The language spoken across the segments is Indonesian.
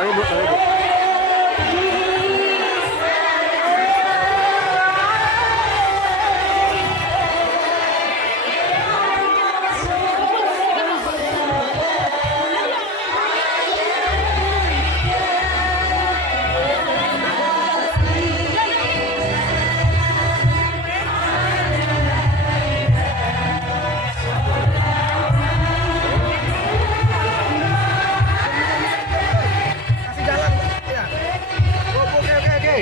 Ayo Bu, ayo Bu. Kasih jalan ya. Oke oke oke.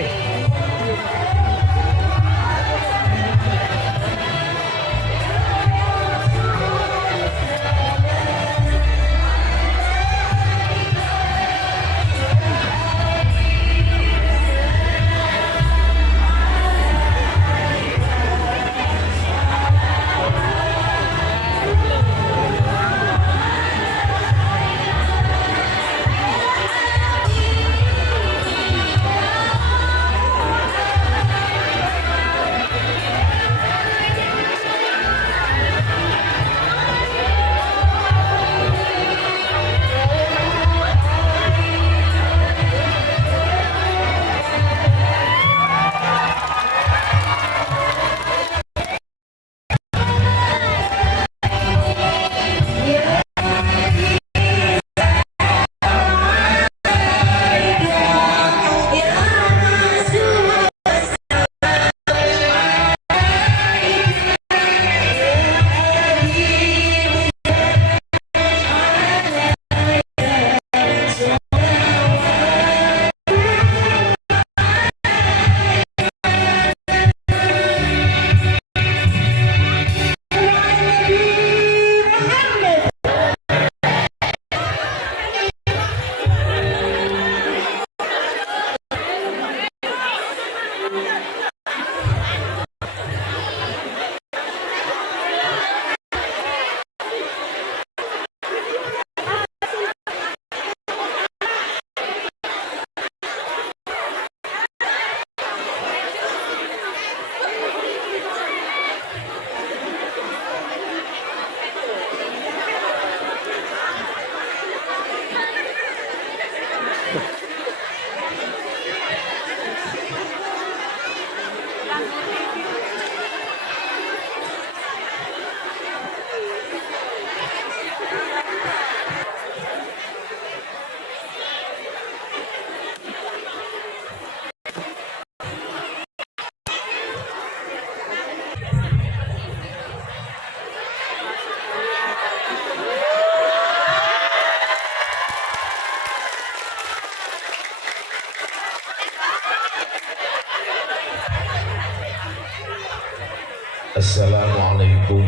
Assalamualaikum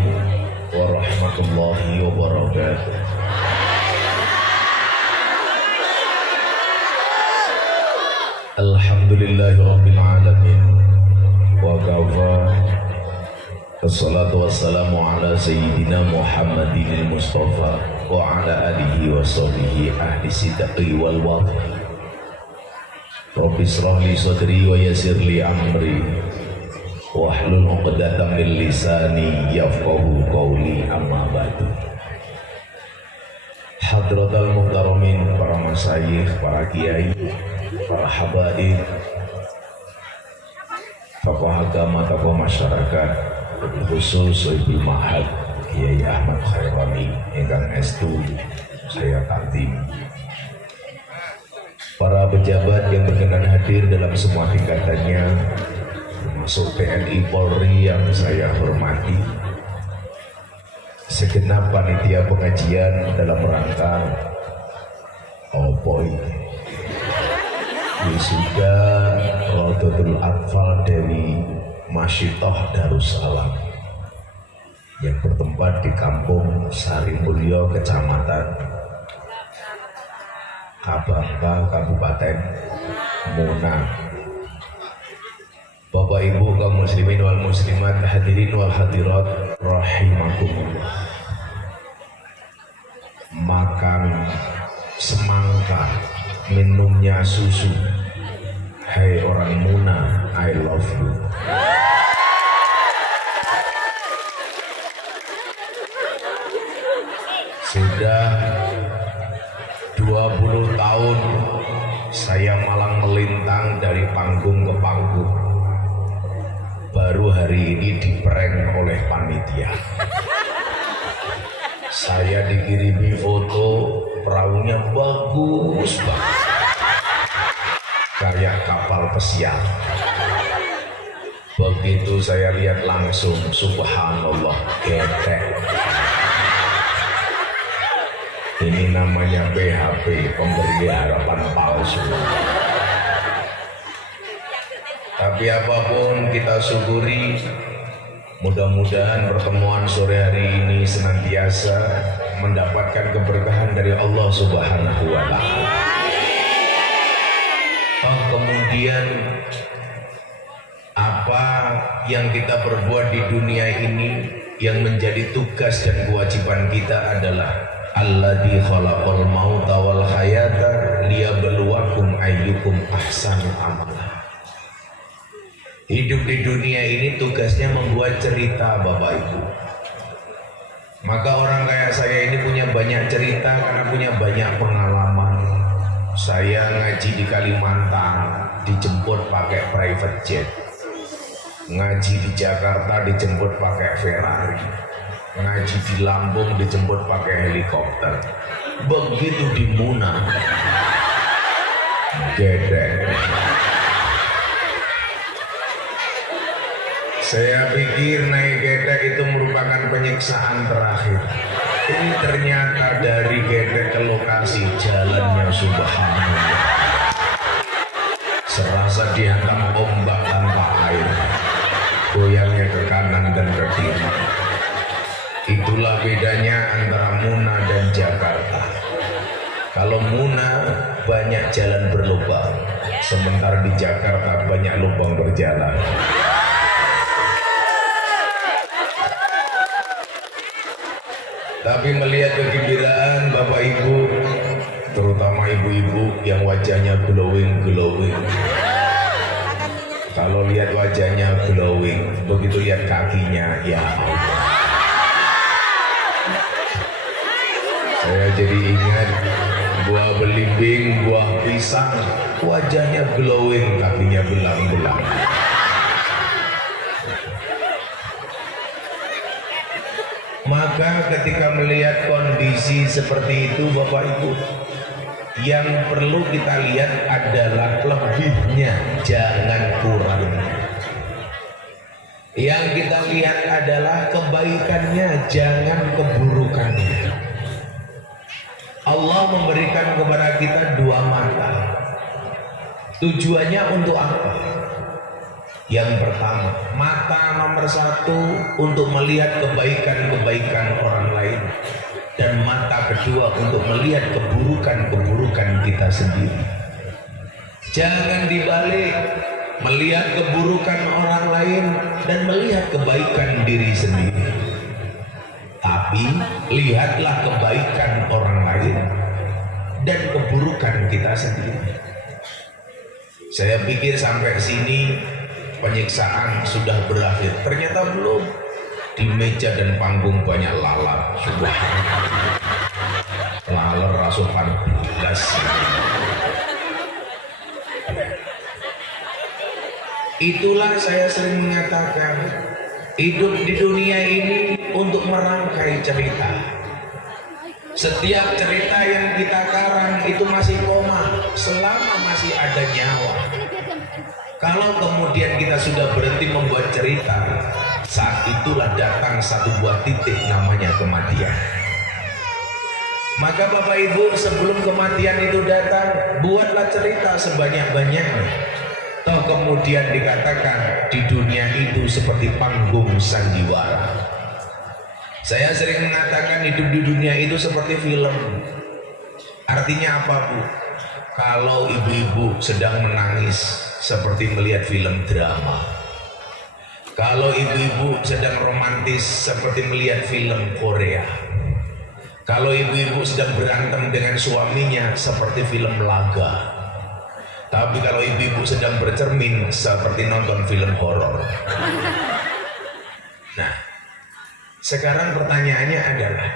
warahmatullahi wabarakatuh. Alhamdulillahirabbil alamin wa kafa. Wassalatu wassalamu ala sayyidina Muhammadin al-Mustafa wa ala alihi wa sahbihi ahli sidqi wal wafa. Rabbi shrah li sadri wa yassir li amri wahlul 'uqdatam min lisani yafqahu qawli, amma ba'du. Hadratal muhtaramin, para masyayikh, para kiai, para habaib, tokoh agama, tokoh masyarakat, khusus Ibu Mahad Kiai Ahmad Khairani ingkang estu saya takdim, para pejabat yang berkenan hadir dalam semua tingkatannya, termasuk TNI Polri yang saya hormati, segenap panitia pengajian dalam rangka wisuda Rodotul Atfal dari Masyitoh Darussalam yang bertempat di Kampung Sarimulyo, Kecamatan Kabangka, Kabupaten Muna. Bapak Ibu kaum muslimin wal muslimat, hadirin wal hadirat rahimakumullah. Makan semangka, minumnya susu, Hai orang Muna, I love you. Sudah 20 tahun saya malang melintang dari panggung ke panggung. Baru hari ini diprank oleh panitia. Saya dikirimi foto, perahunya bagus banget, kayak kapal pesiar. Begitu saya lihat langsung, subhanallah, getek. Ini namanya PHP, pemberi harapan palsu. Tapi apapun kita syukuri, mudah-mudahan pertemuan sore hari ini senantiasa mendapatkan keberkahan dari Allah Subhanahu wa Ta'ala. Kemudian apa yang kita perbuat di dunia ini yang menjadi tugas dan kewajiban kita adalah alladzi khalaqal mauta wal hayata liyabluwakum ayyukum ahsanu amala. Hidup di dunia ini tugasnya membuat cerita, Bapak Ibu. Maka orang kayak saya ini punya banyak cerita karena punya banyak pengalaman. Saya ngaji di Kalimantan dijemput pakai private jet. Ngaji di Jakarta dijemput pakai Ferrari. Ngaji di Lampung dijemput pakai helikopter. Begitu di Muna, gedek. Saya pikir naik gedek itu merupakan penyiksaan terakhir. Ini ternyata dari gedek ke lokasi jalannya subhanallah. Serasa dihantam ombak tanpa air, goyangnya ke kanan dan ke kiri. Itulah bedanya antara Muna dan Jakarta. Kalau Muna banyak jalan berlubang, sementara di Jakarta banyak lubang berjalan. Tapi melihat kegembiraan Bapak Ibu, terutama ibu-ibu yang wajahnya glowing. Kalau lihat wajahnya glowing, begitu lihat kakinya, ya Allah. Saya jadi ingat buah belimbing, buah pisang, wajahnya glowing, kakinya belang-belang. Maka ketika melihat kondisi seperti itu Bapak Ibu, yang perlu kita lihat adalah lebihnya, jangan kurangnya. Yang kita lihat adalah kebaikannya, jangan keburukannya. Allah memberikan kepada kita dua mata. Tujuannya untuk apa? Yang pertama, mata nomor satu untuk melihat kebaikan-kebaikan orang lain, dan mata kedua untuk melihat keburukan-keburukan kita sendiri. Jangan dibalik, melihat keburukan orang lain dan melihat kebaikan diri sendiri. Tapi lihatlah kebaikan orang lain dan keburukan kita sendiri. Saya pikir sampai sini penyiksaan sudah berakhir, ternyata belum. Di meja dan panggung banyak lalat, lalat rasukan belas. Itulah saya sering mengatakan, hidup di dunia ini untuk merangkai cerita. Setiap cerita yang kita karang itu masih koma selama masih ada nyawa. Kalau kemudian kita sudah berhenti membuat cerita, saat itulah datang satu buah titik namanya kematian. Maka Bapak Ibu, sebelum kematian itu datang, buatlah cerita sebanyak-banyaknya. Toh kemudian dikatakan di dunia itu seperti panggung sandiwara. Saya sering mengatakan hidup di dunia itu seperti film. Artinya apa, Bu? Kalau ibu-ibu sedang menangis seperti melihat film drama. Kalau ibu-ibu sedang romantis seperti melihat film Korea. Kalau ibu-ibu sedang berantem dengan suaminya seperti film laga. Tapi kalau ibu-ibu sedang bercermin seperti nonton film horor. Nah, sekarang pertanyaannya adalah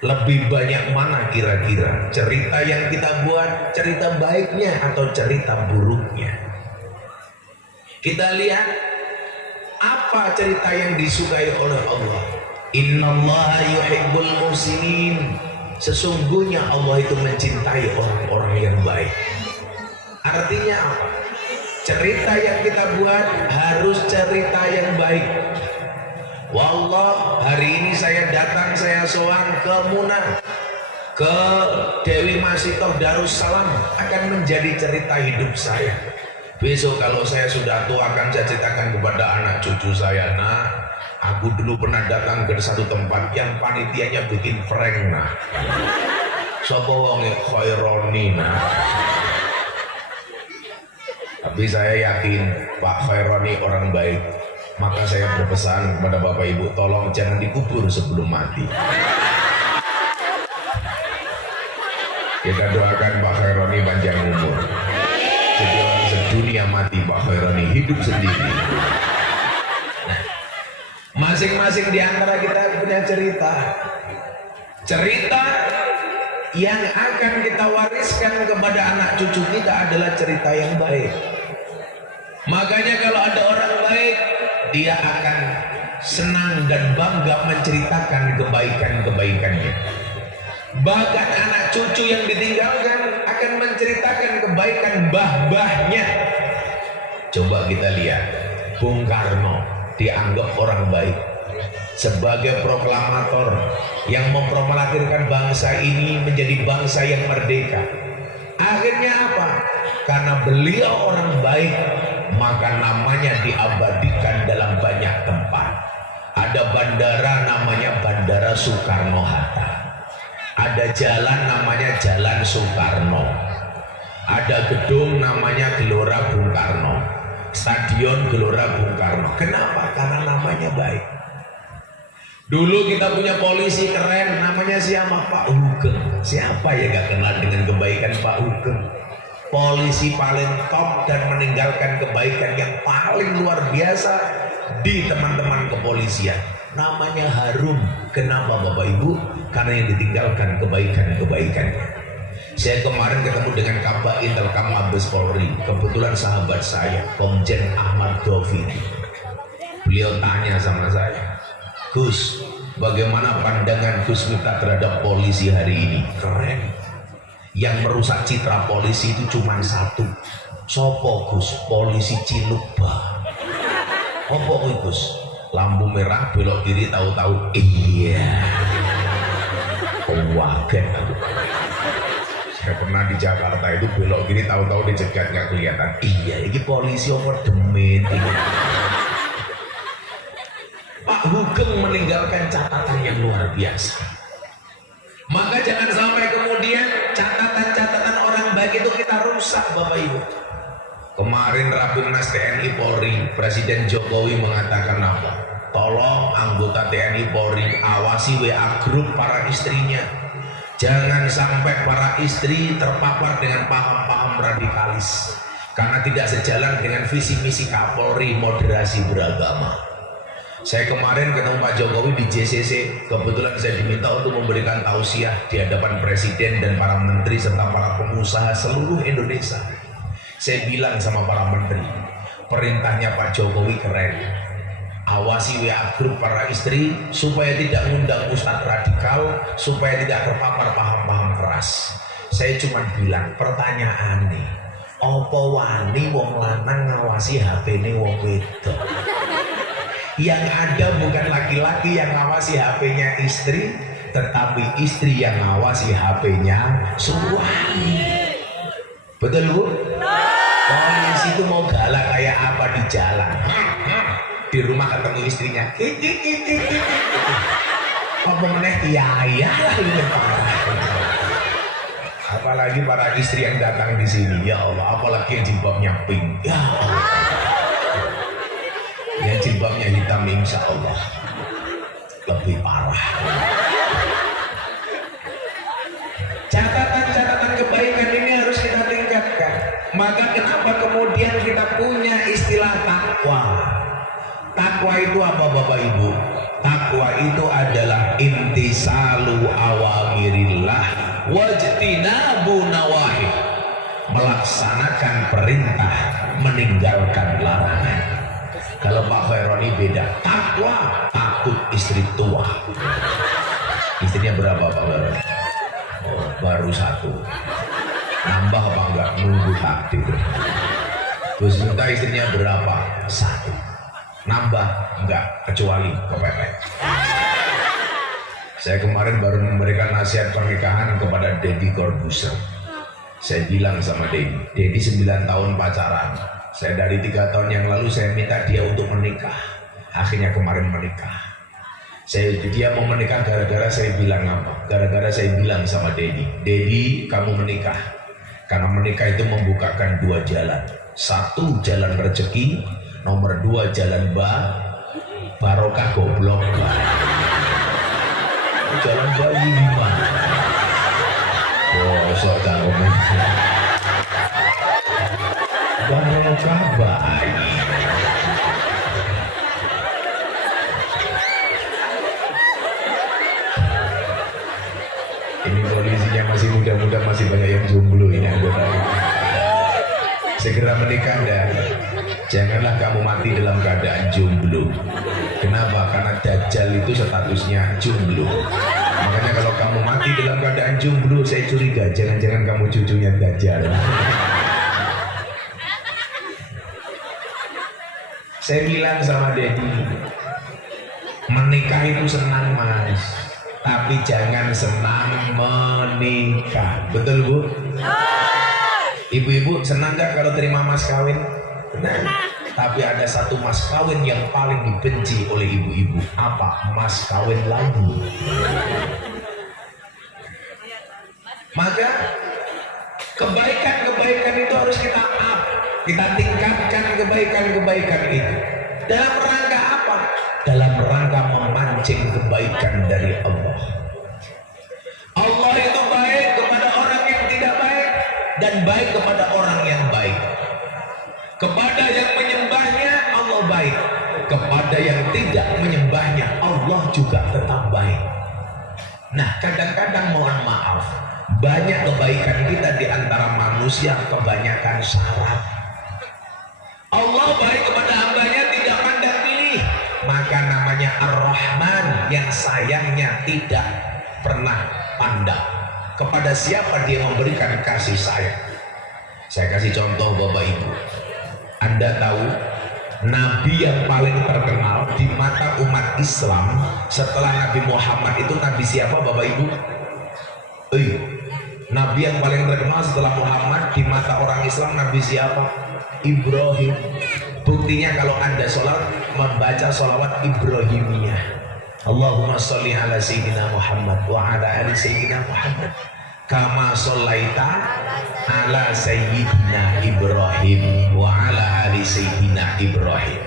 lebih banyak mana kira-kira cerita yang kita buat, cerita baiknya atau cerita buruknya? Kita lihat apa cerita yang disukai oleh Allah. Innallaha yuhibbul muhsinin. Sesungguhnya Allah itu mencintai orang-orang yang baik. Artinya apa? Cerita yang kita buat harus cerita yang baik. Wallah, hari ini saya datang, saya sowan ke Munah, ke Dewi Masitoh Darussalam, akan menjadi cerita hidup saya. Besok kalau saya sudah tua akan saya ceritakan kepada anak cucu saya, nah, aku dulu pernah datang ke satu tempat yang panitianya bikin prank, nah. Sapa wonge Khaironi, nah. Tapi saya yakin Pak Khaironi orang baik. Maka saya berpesan kepada Bapak Ibu, tolong jangan dikubur sebelum mati. Kita doakan Pak Khaironi panjang umur. Jadi orang sedunia mati, Pak Khaironi hidup sendiri. Nah, masing-masing di antara kita punya cerita. Cerita yang akan kita wariskan kepada anak cucu kita adalah cerita yang baik. Makanya kalau ada orang baik, dia akan senang dan bangga menceritakan kebaikan-kebaikannya. Bahkan anak cucu yang ditinggalkan akan menceritakan kebaikan mbah-mbahnya. Coba kita lihat, Bung Karno dianggap orang baik sebagai proklamator yang memproklamasikan bangsa ini menjadi bangsa yang merdeka. Akhirnya apa? Karena beliau orang baik, maka namanya diabadikan dalam banyak tempat. Ada bandara namanya Bandara Soekarno-Hatta, ada jalan namanya Jalan Soekarno, ada gedung namanya Gelora Bung Karno, stadion Gelora Bung Karno. Kenapa? Karena namanya baik. Dulu kita punya polisi keren, namanya siapa? Pak Hugeng. Siapa ya gak kenal dengan kebaikan Pak Hugeng? Polisi paling top dan meninggalkan kebaikan yang paling luar biasa di teman-teman kepolisian. Namanya harum. Kenapa Bapak Ibu? Karena yang ditinggalkan kebaikan-kebaikannya. Saya kemarin ketemu dengan Kabak Intelkam Mabes Polri. Kebetulan sahabat saya, Komjen Ahmad Dovini. Beliau tanya sama saya, Gus, bagaimana pandangan Gus Miftah terhadap polisi hari ini? Keren. Yang merusak citra polisi itu cuma satu. Sopo Gus? Polisi Cilukba. Opo kuwi Gus? Lampu merah belok kiri tahu-tahu iya. Wagen aku. Saya pernah di Jakarta itu belok kiri tahu-tahu dicegat nggak kelihatan. Iya, ini polisi overdemen. Pak Hugeng meninggalkan catatan yang luar biasa. Maka jangan sampai kemudian catatan-catatan orang baik itu kita rusak, Bapak Ibu. Kemarin Rapimnas TNI Polri, Presiden Jokowi mengatakan apa? Tolong anggota TNI Polri awasi WA grup para istrinya. Jangan sampai para istri terpapar dengan paham-paham radikalis, karena tidak sejalan dengan visi misi Kapolri moderasi beragama. Saya kemarin ketemu Pak Jokowi di JCC, kebetulan saya diminta untuk memberikan tausiah di hadapan Presiden dan para menteri serta para pengusaha seluruh Indonesia. Saya bilang sama para menteri, perintahnya Pak Jokowi keren. Awasi WA grup para istri supaya tidak ngundang ustadz radikal, supaya tidak terpapar paham-paham keras. Saya cuma bilang, pertanyaan nih, opo wani wong lanang ngawasi HP-ne wong wedok? Yang ada bukan laki-laki yang ngawasi HP-nya istri, tetapi istri yang ngawasi HP-nya suami. Betul Bu? Polisi itu mau galak kayak apa di jalan? Di rumah ketemu istrinya, apa meneh iya apalagi para istri yang datang di sini, ya Allah, apalagi yang jilbabnya pink, ya Allah. Yang jilbabnya hitam, insya Allah lebih parah. Catatan-catatan kebaikan ini harus kita tingkatkan. Maka kenapa kemudian kita punya istilah takwa? Takwa itu apa Bapak Ibu? Takwa itu adalah intisalu awamirillah wajtinabu nawahi, melaksanakan perintah, meninggalkan larangan. Kalau Pak Khaironi beda, takwa takut istri tua. Istrinya berapa Pak Khaironi? Oh, baru satu. Nambah apa enggak? Nunggu takdir. Gus Miftah istrinya berapa? Satu. Nambah enggak, kecuali kepepet. Saya kemarin baru memberikan nasihat pernikahan kepada Deddy Corbuzier. Saya bilang sama Deddy 9 tahun pacaran. Saya dari 3 tahun yang lalu saya minta dia untuk menikah. Akhirnya kemarin menikah. Dia mau menikah gara-gara saya bilang apa? Gara-gara saya bilang sama Deddy, kamu menikah. Karena menikah itu membukakan 2 jalan. 1 jalan rezeki, nomor 2 jalan barokah goblok. Jalan bayi gimana? Oh, sok canggung. Barokah bayi. Ini kondisinya masih muda-muda, masih banyak yang jomblo ini anggota. Segera menikah dan janganlah kamu mati dalam keadaan jomblo. Kenapa? Karena Dajjal itu statusnya jomblo. Makanya kalau kamu mati dalam keadaan jomblo, saya curiga jangan-jangan kamu cucunya Dajjal. Saya bilang sama Deddy, menikah itu senang Mas, tapi jangan senang menikah. Betul Bu? Ibu-ibu senang gak kalau terima mas kawin? Benar. Tapi ada satu mas kawin yang paling dibenci oleh ibu-ibu. Apa? Mas kawin lagi. Maka kebaikan-kebaikan itu harus kita up, kita tingkatkan kebaikan-kebaikan itu. Dalam rangka apa? Dalam rangka memancing kebaikan dari Allah. Allah itu baik kepada orang yang tidak baik dan baik kepada orang yang baik. Kepada yang menyembahnya Allah baik, kepada yang tidak menyembahnya Allah juga tetap baik. Nah, kadang-kadang mohon maaf, banyak kebaikan kita di antara manusia kebanyakan syarat. Allah baik kepada hambanya, tidak pandang pilih. Maka namanya Ar-Rahman, yang sayangnya tidak pernah pandang. Kepada siapa dia memberikan kasih sayang. Saya kasih contoh Bapak Ibu. Anda tahu Nabi yang paling terkenal di mata umat Islam setelah Nabi Muhammad itu Nabi siapa Bapak Ibu? Nabi yang paling terkenal setelah Muhammad di mata orang Islam Nabi siapa? Ibrahim. Buktinya kalau Anda sholat membaca sholawat Ibrahimiyah, Allahumma sholli ala Sayyidina Muhammad wa ala ali Sayyidina Muhammad kama shollaita ala Sayyidina Ibrahim wa ala ali Sayyidina Ibrahim.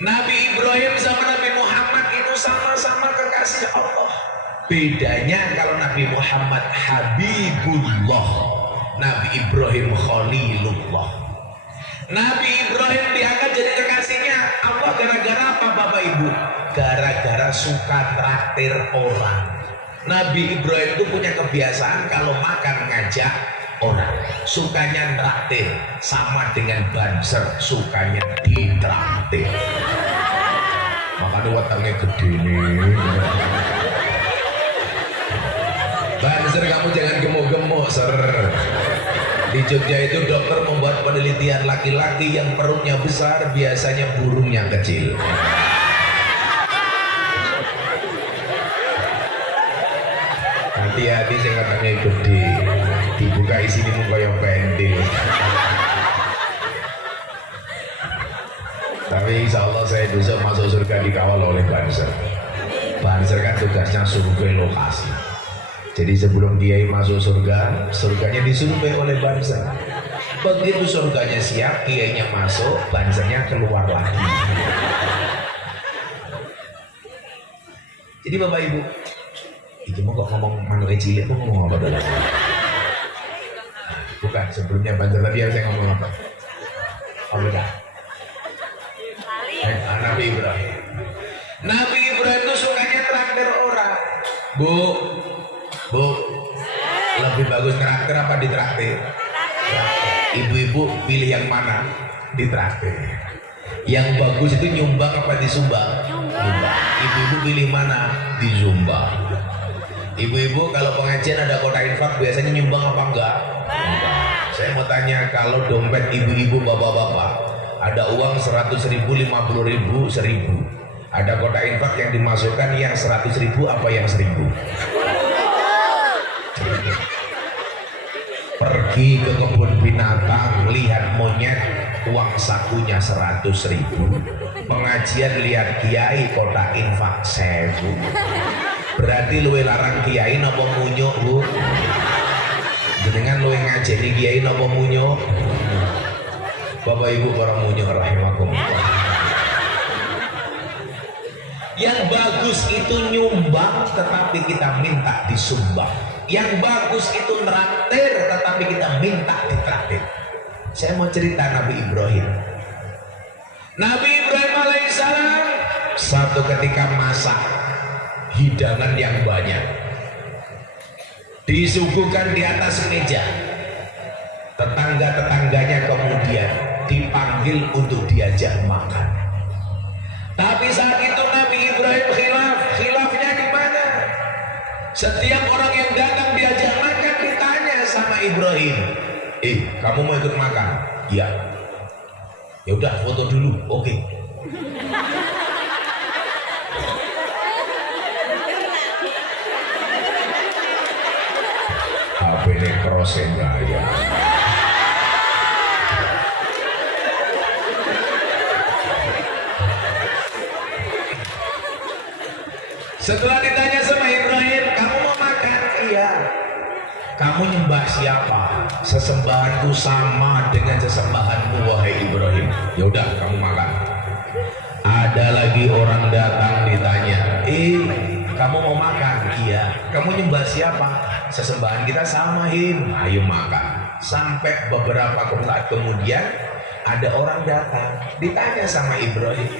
Nabi Ibrahim sama Nabi Muhammad itu sama-sama kekasih Allah. Bedanya kalau Nabi Muhammad Habibullah, Nabi Ibrahim Khalilullah. Nabi Ibrahim diangkat jadi kekasihnya apa? Gara-gara apa Bapak Ibu? Gara-gara suka traktir orang. Nabi Ibrahim itu punya kebiasaan kalau makan ngajak orang, sukanya traktir, sama dengan Banser, sukanya ditraktir. Makanya watangnya gede nih. Banser, kamu jangan gemuk-gemuk ser. Di Jogja itu dokter membuat penelitian laki-laki yang perutnya besar biasanya burungnya kecil. Hati-hati saya katanya gede, dibuka isi ini muka yang pentil. Tapi insya Allah saya besok masuk surga dikawal oleh Banser. Banser kan tugasnya survei lokasi. Jadi sebelum Kiai masuk surga, surganya disurvei oleh Banser. Begitu surganya siap, Kiainya masuk, Bansernya keluar lagi. Jadi Bapak Ibu, itu mau kok ngomong manusia cilik, mau ngomong apa dulu? Bukan, sebelumnya banjir tadi saya ngomong apa? Apa dah? Nabi Ibrahim. Nabi Ibrahim itu sukanya traktir orang. Bu, lebih bagus traktir apa ditraktir? Ibu-ibu pilih yang mana? Ditraktir. Yang bagus itu nyumbang apa disumbang? Nyumbang. Ibu-ibu pilih mana? Disumbang. Ibu-ibu kalau pengajian ada kota infak biasanya nyumbang apa enggak? Nyumbang. Saya mau tanya, kalau dompet ibu-ibu bapak-bapak ada uang 100.000, 50.000, 1.000, ada kota infak yang dimasukkan yang 100.000 apa yang 1.000? Pergi ke kebun binatang lihat monyet, uang sakunya 100.000. Pengajian lihat kiai, kota infak 1.000. Berarti luwe larang kiai napa munyuk, Bu? Jenengan luwe ngajeni kiai napa munyuk? Bapak Ibu para munyuk rahimakumullah. Yang bagus itu nyumbang tetapi kita minta disumbang. Yang bagus itu traktir tetapi kita minta ditraktir. Saya mau cerita Nabi Ibrahim. Nabi Ibrahim alaihissalam satu ketika masak hidangan yang banyak, disuguhkan di atas meja. Tetangga-tetangganya kemudian dipanggil untuk diajak makan. Tapi saat itu Nabi Ibrahim khilafnya di mana? Setiap orang yang datang diajak makan ditanya sama Ibrahim, kamu mau ikut makan? Iya. Ya udah, foto dulu. Oke. HP ini krosen gaya. Setelah ditanya sama Ibrahim, kamu mau makan? Iya. Kamu nyembah siapa? Sesembahanku sama dengan sesembahanmu, wahai Ibrahim. Ya udah, kamu makan. Ada lagi orang datang ditanya, kamu mau makan? Iya. Kamu nyembah siapa? Sesembahan kita sama, ayo makan. Sampai beberapa saat kemudian ada orang datang ditanya sama Ibrahim,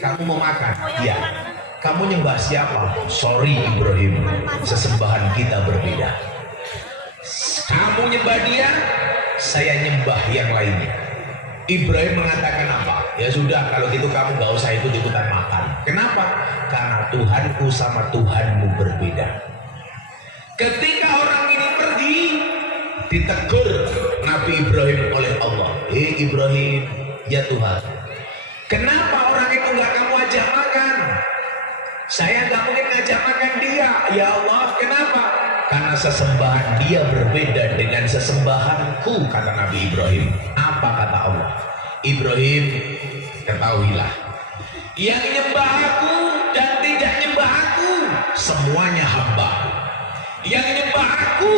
kamu mau makan? Iya. Kamu nyembah siapa? Sorry Ibrahim, sesembahan kita berbeda. Kamu nyembah dia, saya nyembah yang lainnya. Ibrahim mengatakan apa? Ya sudah, kalau gitu kamu gak usah ikut-ikutan makan. Kenapa? Karena Tuhanku sama Tuhanmu berbeda. Ketika orang ini pergi, ditegur Nabi Ibrahim oleh Allah. Ibrahim, ya Tuhan, kenapa orang itu gak kamu ajak makan? Saya gak mungkin ngajak makan dia. Ya Allah, kenapa? Karena sesembahan dia berbeda dengan sesembahanku, kata Nabi Ibrahim. Apa kata Allah? Ibrahim, ketahuilah, yang nyembah aku dan tidak nyembah aku semuanya hamba. Yang nyembah aku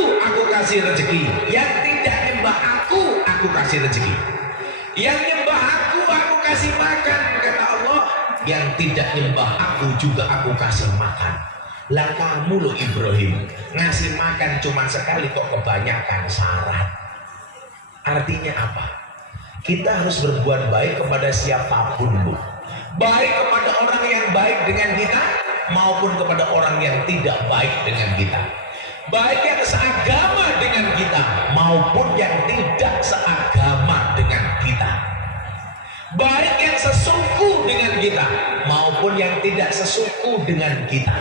kasih rezeki. Yang tidak nyembah aku kasih rezeki. Yang nyembah aku kasih makan, kata Allah. Yang tidak nyembah aku juga aku kasih makan. Lah kamu loh Ibrahim, ngasih makan cuma sekali kok kebanyakan syarat. Artinya apa? Kita harus berbuat baik kepada siapapun, Bu. Baik kepada orang yang baik dengan kita maupun kepada orang yang tidak baik dengan kita. Baik yang seagama dengan kita maupun yang tidak seagama dengan kita. Baik yang sesuku dengan kita maupun yang tidak sesuku dengan kita.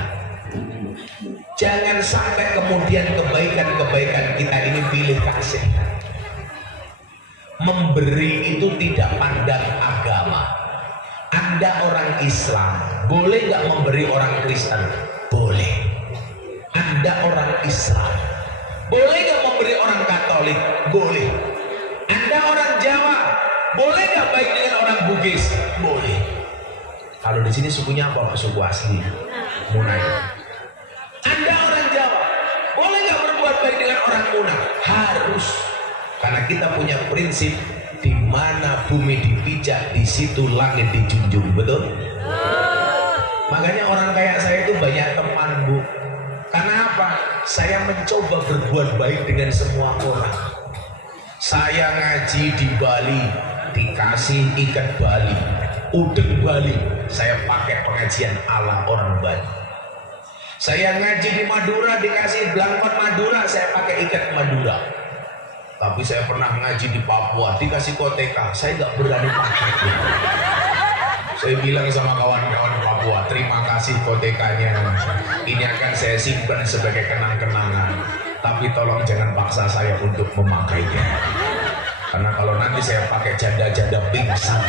Jangan sampai kemudian kebaikan-kebaikan kita ini pilih kasih. Memberi itu tidak pandang agama. Anda orang Islam, boleh nggak memberi orang Kristen? Boleh. Anda orang Islam, boleh nggak memberi orang Katolik? Boleh. Anda orang Jawa, boleh nggak baik dengan orang Bugis? Boleh. Kalau di sini sukunya apa? Suku asli, Munai. Anda orang Jawa, boleh nggak berbuat baik dengan orang Muna? Harus. Karena kita punya prinsip, di mana bumi dipijak, di situ langit dijunjung, betul? Makanya orang kayak saya itu banyak teman, Bu. Karena apa? Saya mencoba berbuat baik dengan semua orang. Saya ngaji di Bali, dikasih ikan Bali, udeng Bali, saya pakai pengajian ala orang Bali. Saya ngaji di Madura, dikasih belangkon Madura, saya pakai ikat Madura. Tapi saya pernah ngaji di Papua, dikasih koteka, saya nggak berani pakai. Saya bilang sama kawan-kawan Papua, terima kasih kotekanya, ini akan saya simpan sebagai kenang-kenangan, tapi tolong jangan paksa saya untuk memakainya, karena kalau nanti saya pakai janda-janda pingsan.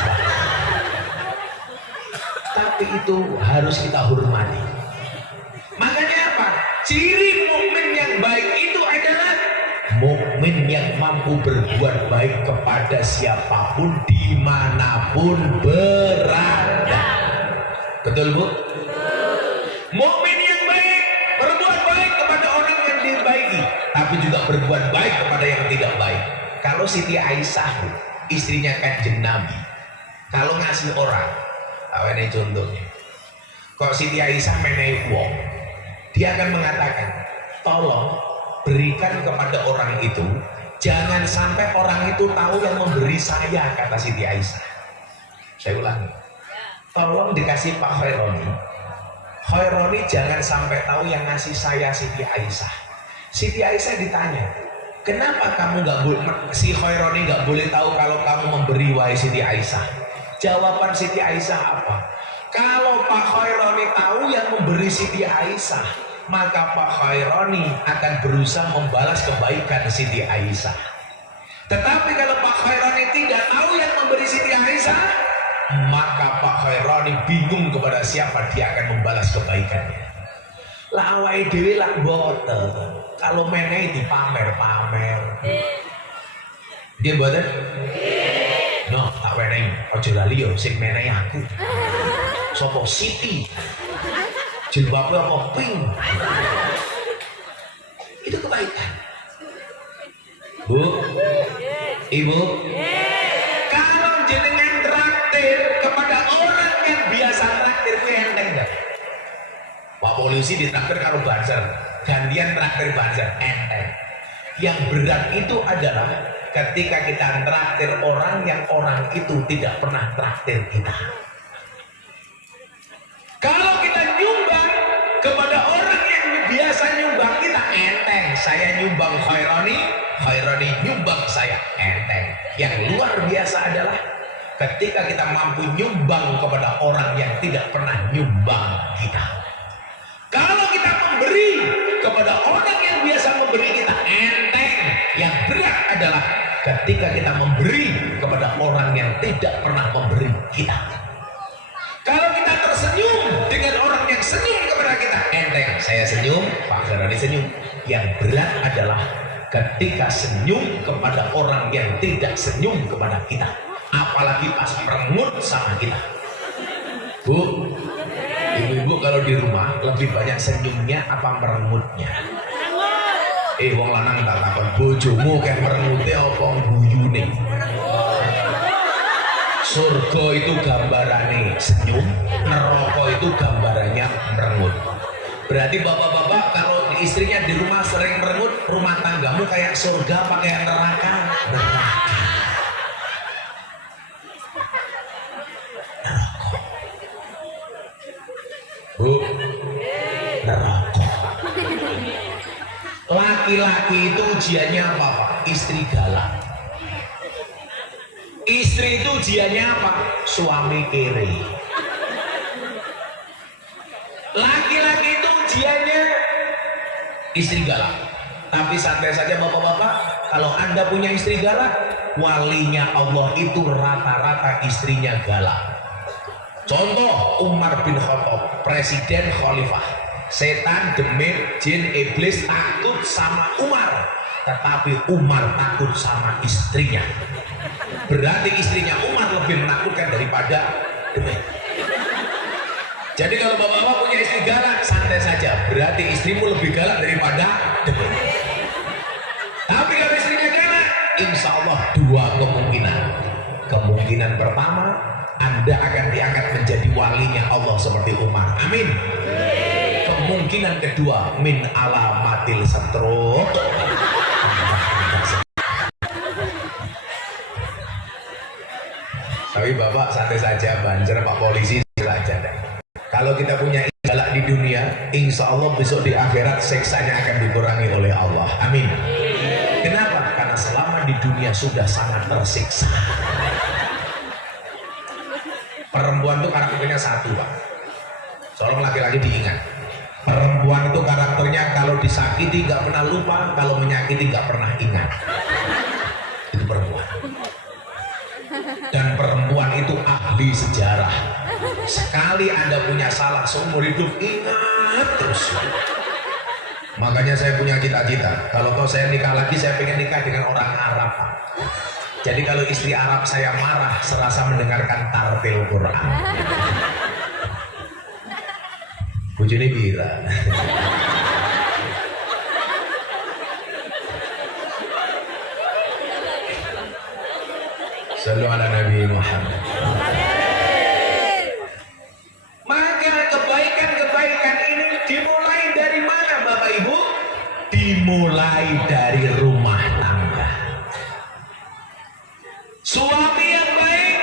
Tapi itu harus kita hormati. Makanya apa? Ciri mukmin yang baik itu adalah mukmin yang mampu berbuat baik kepada siapapun dimanapun berada. Betul Bu? Mukmin yang baik berbuat baik kepada orang yang dibaiki, tapi juga berbuat baik kepada yang tidak baik. Kalau Siti Aisyah, istrinya Kanjeng Nabi, kalau ngasih orang, ini contohnya, kok Siti Aisyah menehi wong, dia akan mengatakan, tolong berikan kepada orang itu, jangan sampai orang itu tahu yang memberi saya, kata Siti Aisyah. Saya ulangi, tolong dikasih Pak Khaironi, Khaironi jangan sampai tahu yang ngasih saya Siti Aisyah. Siti Aisyah ditanya, kenapa kamu nggak boleh, si Khaironi nggak boleh tahu kalau kamu memberi wahai Siti Aisyah? Jawaban Siti Aisyah apa? Kalau Pak Khaironi tahu yang memberi Siti Aisyah, maka Pak Khaironi akan berusaha membalas kebaikan Siti Aisyah. Tetapi kalau Pak Khaironi tidak tahu yang memberi Siti Aisyah, maka Pak Khaironi bingung kepada siapa dia akan membalas kebaikannya. Lah awake dhewe lak mboten. Kalau menehi dipamer-pamer. Dia mboten? No, tak menehi. Aja lali yo sing menehi aku. Sopo Siti? Jilbabnya apa pink? Itu kebaikan. Bu, Ibu, kalau jenengan traktir kepada orang yang biasa traktir itu enteng gak? Pak polisi ditraktir karo buzzer, gantian traktir buzzer, enteng. Yang berat itu adalah ketika kita traktir orang yang orang itu tidak pernah traktir kita. Kalau kita nyumbang kepada orang yang biasa nyumbang kita, enteng. Saya nyumbang Khaironi, Khaironi nyumbang saya, enteng. Yang luar biasa adalah ketika kita mampu nyumbang kepada orang yang tidak pernah nyumbang kita. Kalau kita memberi kepada orang yang biasa memberi kita, enteng. Yang berat adalah ketika kita memberi kepada orang yang tidak pernah memberi kita. Kalau kita tersenyum dengan orang yang senyum kepada kita, enteng. Saya senyum, Pak Khaironi senyum. Yang berat adalah ketika senyum kepada orang yang tidak senyum kepada kita, apalagi pas merengut sama kita. Bu, ibu-ibu kalau di rumah lebih banyak senyumnya apa merengutnya? Wong lanang tak takon, bojomu kayak merengutnya apa guyune? Surga itu gambarannya senyum, neraka itu gambarannya merengut. Berarti bapak-bapak kalau istrinya di rumah sering merengut, rumah tanggamu kayak surga apa kayak neraka? Neraka. Bu, neraka. Laki-laki itu ujiannya apa Pak? Istri galak. Istri itu ujiannya apa? Suami kere. Laki-laki itu ujiannya istri galak. Tapi santai saja bapak-bapak, kalau Anda punya istri galak, walinya Allah itu rata-rata istrinya galak. Contoh Umar bin Khattab, presiden khalifah. Setan, demit, jin, iblis takut sama Umar, tetapi Umar takut sama istrinya. Berarti istrinya Umar lebih menakutkan daripada demit. Jadi kalau bapak-bapak punya istri galak, santai saja. Berarti istrimu lebih galak daripada demit. Tapi kalau istrinya galak, insya Allah dua kemungkinan. Kemungkinan pertama, Anda akan diangkat menjadi walinya Allah seperti Umar. Amin. Kemungkinan kedua, min alamatil satruk. Tapi Bapak santai saja, banjar Pak Polisi saja. Kalau kita punya galak di dunia, insya Allah besok di akhirat seksanya akan dikurangi oleh Allah. Amin. Kenapa? Karena selama di dunia sudah sangat tersiksa. Perempuan itu karakternya satu, Pak. Seorang laki-laki diingat. Perempuan itu karakternya kalau disakiti nggak pernah lupa, kalau menyakiti nggak pernah ingat. Itu perempuan. Dan perempuan itu ahli sejarah. Sekali Anda punya salah seumur hidup, ingat terus. Makanya saya punya cita-cita, kalau saya nikah lagi, saya pengen nikah dengan orang Arab. Jadi kalau istri Arab saya marah, serasa mendengarkan tartil Quran. Bujuni bira. Sallu ala Nabi Muhammad. Maka kebaikan-kebaikan ini dimulai dari mana Bapak Ibu? Dimulai dari rumah tangga. Suami yang baik,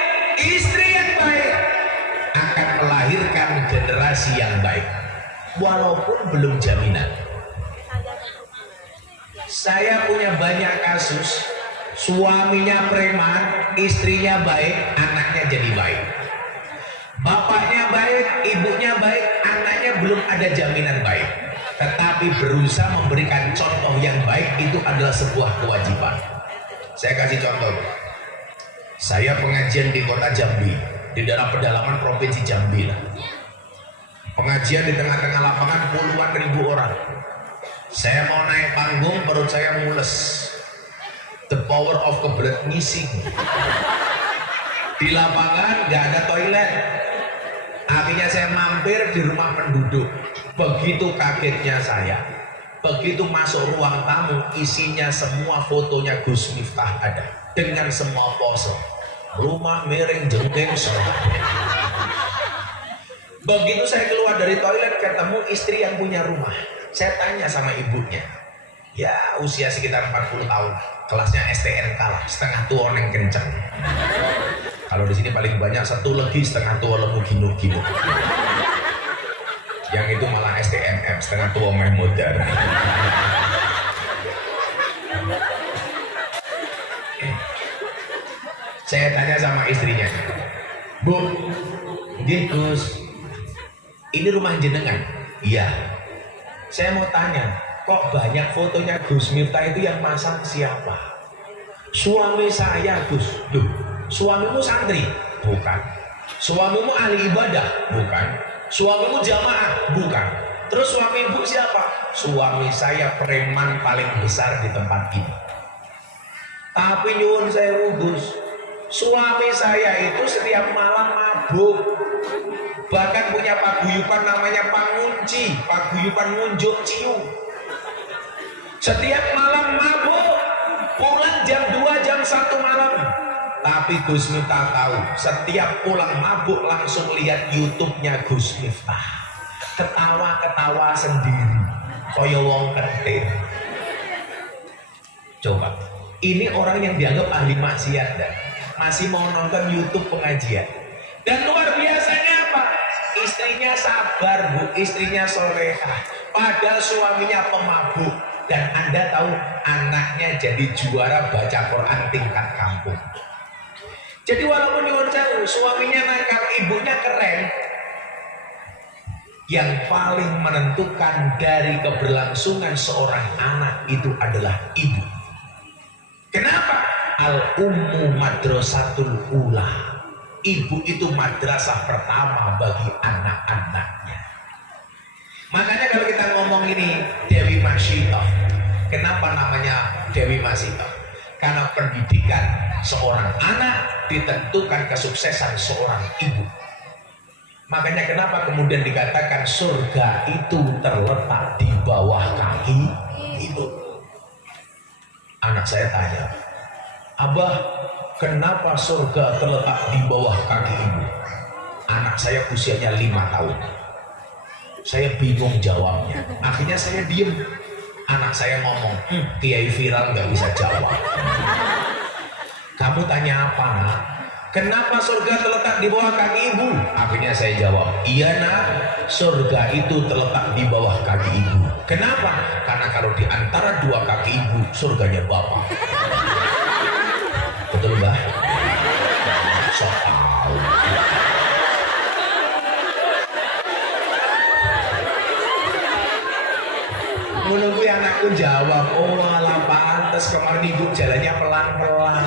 istri yang baik akan melahirkan generasi yang baik. Walaupun belum jaminan. Saya punya banyak kasus, suaminya preman, istrinya baik, anaknya jadi baik. Bapaknya baik, ibunya baik, anaknya belum ada jaminan baik. Tetapi berusaha memberikan contoh yang baik itu adalah sebuah kewajiban. Saya kasih contoh. Saya pengajian di kota Jambi, di dalam pedalaman provinsi Jambi lah. Pengajian di tengah-tengah lapangan puluhan ribu orang. Saya mau naik panggung, perut saya mules. The power of kebelet ngising. Di lapangan nggak ada toilet. Akhirnya saya mampir di rumah penduduk. Begitu kagetnya saya, begitu masuk ruang tamu, isinya semua fotonya Gus Miftah ada, dengan semua pose. Rumah miring jengking semua. Begitu saya keluar dari toilet, ketemu istri yang punya rumah. Saya tanya sama ibunya, ya usia sekitar 40 tahun, kelasnya STNK lah, setengah tua neng kenceng. Kalau di sini paling banyak satu lagi setengah tua lemu ginu-ginu. Yang itu malah STMM, setengah tua meh modern. Saya tanya sama istrinya, Bu, nggih Gus, ini rumah jenengan? Iya. Saya mau tanya, kok banyak fotonya Gus Miftah itu yang masang siapa? Suami saya Gus. Duh, suamimu santri? Bukan. Suamimu ahli ibadah? Bukan. Suamimu jamaah? Bukan. Terus suami ibu siapa? Suami saya preman paling besar di tempat ini. Tapi nyuwun saya Gus, suami saya itu setiap malam mabuk. Bahkan punya paguyuban namanya Pangunci, paguyuban ngunjuk ciu. Setiap malam mabuk, pulang jam 2, jam 1 malam. Tapi Gus Miftah tahu, setiap pulang mabuk langsung lihat YouTube-nya Gus Miftah. Ketawa-ketawa sendiri, koyo wong ketir. Coba, ini orang yang dianggap ahli maksiat dan masih mau nonton YouTube pengajian. Dan luar biasanya apa? Istrinya sabar Bu, istrinya solehah. Padahal suaminya pemabuk. Dan Anda tahu anaknya jadi juara baca Quran tingkat kampung. Jadi walaupun nyuwun sewu, suaminya nakal, ibunya keren. Yang paling menentukan dari keberlangsungan seorang anak itu adalah ibu. Kenapa? Al-ummu madrasatul ula. Ibu itu madrasah pertama bagi anak-anaknya. Makanya kalau kita ngomong ini Dewi Masyidah, kenapa namanya Dewi Masyidah? Karena pendidikan seorang anak ditentukan kesuksesan seorang ibu. Makanya kenapa kemudian dikatakan surga itu terletak di bawah kaki ibu. Anak saya tanya, Abah, kenapa surga terletak di bawah kaki ibu? Anak saya usianya 5 tahun. Saya bingung jawabnya. Akhirnya saya diem. Anak saya ngomong, kiai viral nggak bisa jawab. Kamu tanya apa, Nak? kenapa surga terletak di bawah kaki ibu? Akhirnya saya jawab, iya nak, surga itu terletak di bawah kaki ibu. Kenapa? Karena kalau di antara dua kaki ibu, surganya bapak. Betul mbak? Sok tahu. Menunggu anakku jawab, oh alah pantes kemarin ibu jalannya pelan-pelan.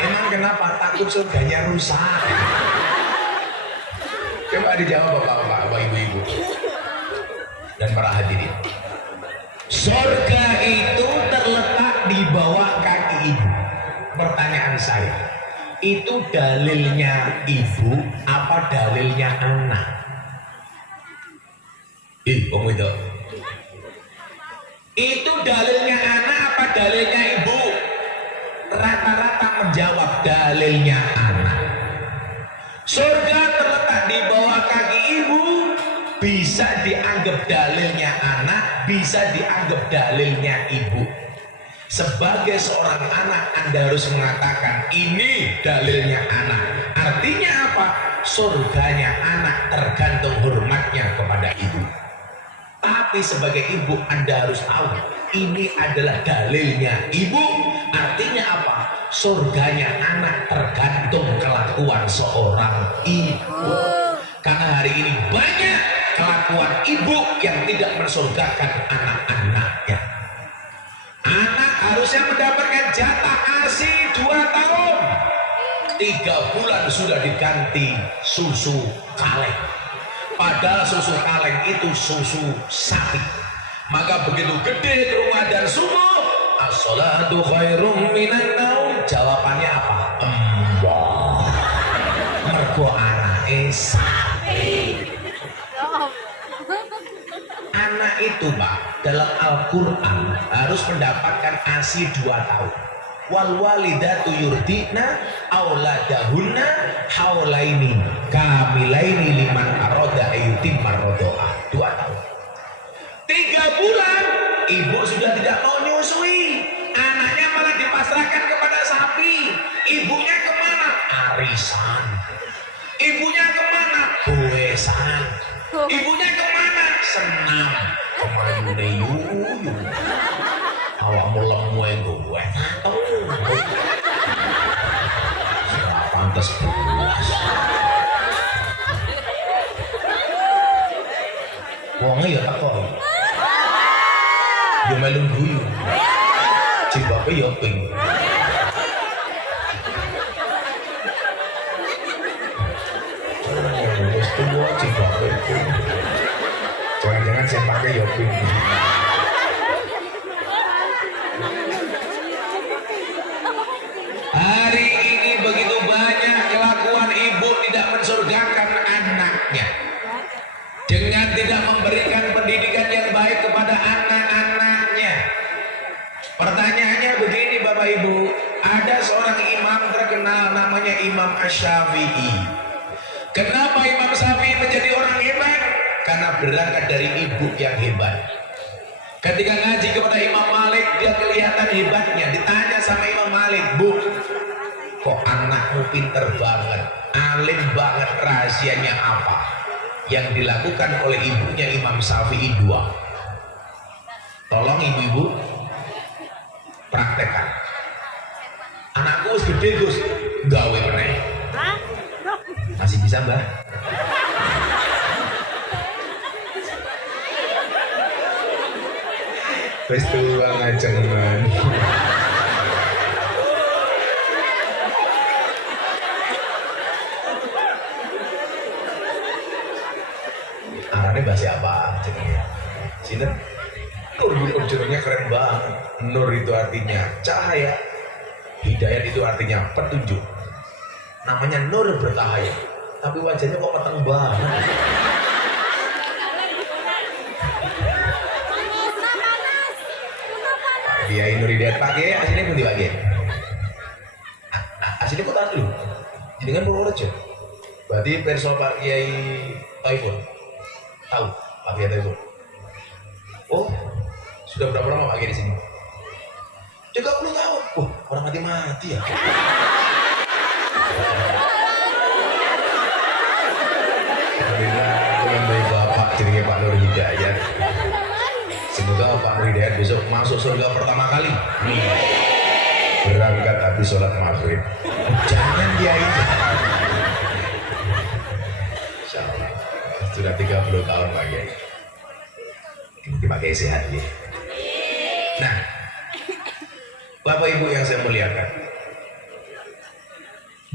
Emang kenapa? Takut surganya rusak. Coba dijawab bapak-bapak, ibu-ibu dan para hadirin. Surga itu terletak di bawah kaki ibu. Pertanyaan saya, itu dalilnya ibu apa dalilnya anak? Bang itu. Itu dalilnya anak apa dalilnya ibu? Rata-rata menjawab dalilnya anak. Surga terletak di bawah kaki ibu, bisa dianggap dalilnya anak, bisa dianggap dalilnya ibu. Sebagai seorang anak, Anda harus mengatakan ini dalilnya anak. Artinya apa? Surganya anak tergantung hormatnya kepada ibu. Tapi sebagai ibu Anda harus tahu ini adalah dalilnya ibu. Artinya apa? Surganya anak tergantung kelakuan seorang ibu. Karena hari ini banyak kelakuan ibu yang tidak mensurgakan anak-anaknya. Anak harusnya mendapatkan jatah ASI 2 tahun, 3 bulan sudah diganti susu kaleng. Padahal susu kaleng itu susu sapi. Maka begitu gede rumah dan sumur, as-salatu khairum minan naum. Jawabannya apa? Embah. Mergo anake sapi. Anak itu Pak, dalam Al-Quran harus mendapatkan ASI 2 tahun. Wal walidatu yurdina auladahunna haulaini kamilaini liman aroda ayutim marodoa. 2 tahun. 3 bulan ibu sudah tidak mau nyusui, anaknya malah dipasrahkan kepada sapi. Ibunya kemana? Arisan. Ibunya kemana? Goesan. Ibunya kemana? Senam. Kemayune yuyu. Awakmu lemu gue tahu. Pantes belas. Wongnya ya teko. Yo melu guyu. Cibape ya ping. Wis tuwa cibape. Jangan-jangan saya pakai ya ping. Hari ini begitu banyak kelakuan ibu tidak mensurgakan anaknya dengan tidak memberikan pendidikan yang baik kepada anak-anaknya. Pertanyaannya begini Bapak Ibu, ada seorang imam terkenal namanya Imam Asy-Syafi'i. Kenapa Imam Syafi'i menjadi orang hebat? Karena berangkat dari ibu yang hebat. Ketika ngaji kepada Imam Malik, dia kelihatan hebatnya. Ditanya sama Imam Malik, Bu, kok anakmu pinter banget, alim banget, rahasianya apa? Yang dilakukan oleh ibunya Imam Syafi'i 2. Tolong ibu-ibu praktekkan. Anakku wis gede Gus, gawe meneh. Masih bisa Mbak? Wis tua ngajengan. Arane bahasa apa jenenge? Sinten? Nur jenenge keren banget. Nur itu artinya cahaya. Hidayat itu artinya petunjuk. Namanya Nur bercahaya. Tapi wajahnya kok peteng banget. Kiai Nur Hidayat Pak Kiai aslinya pun Pak Kiai. Aslinya kota dulu. Jadi kan Purworejo. Berarti perso Pak Kiai Taifun. Tahu Pak Kiai Taifun. Oh, sudah berapa lama Pak Kiai di sini? 30 tahun. Wah, orang mati-mati ya. Alhamdulillah, dari bapak jenenge Pak Nur Hidayat. Semoga Pak Nur Hidayat besok masuk surga pertama kali. Berangkat habis sholat maghrib. Jangan dia itu. Insya Allah. Sudah 30 tahun lagi. Ini pakai sehat ya. Nah, Bapak Ibu yang saya muliakan,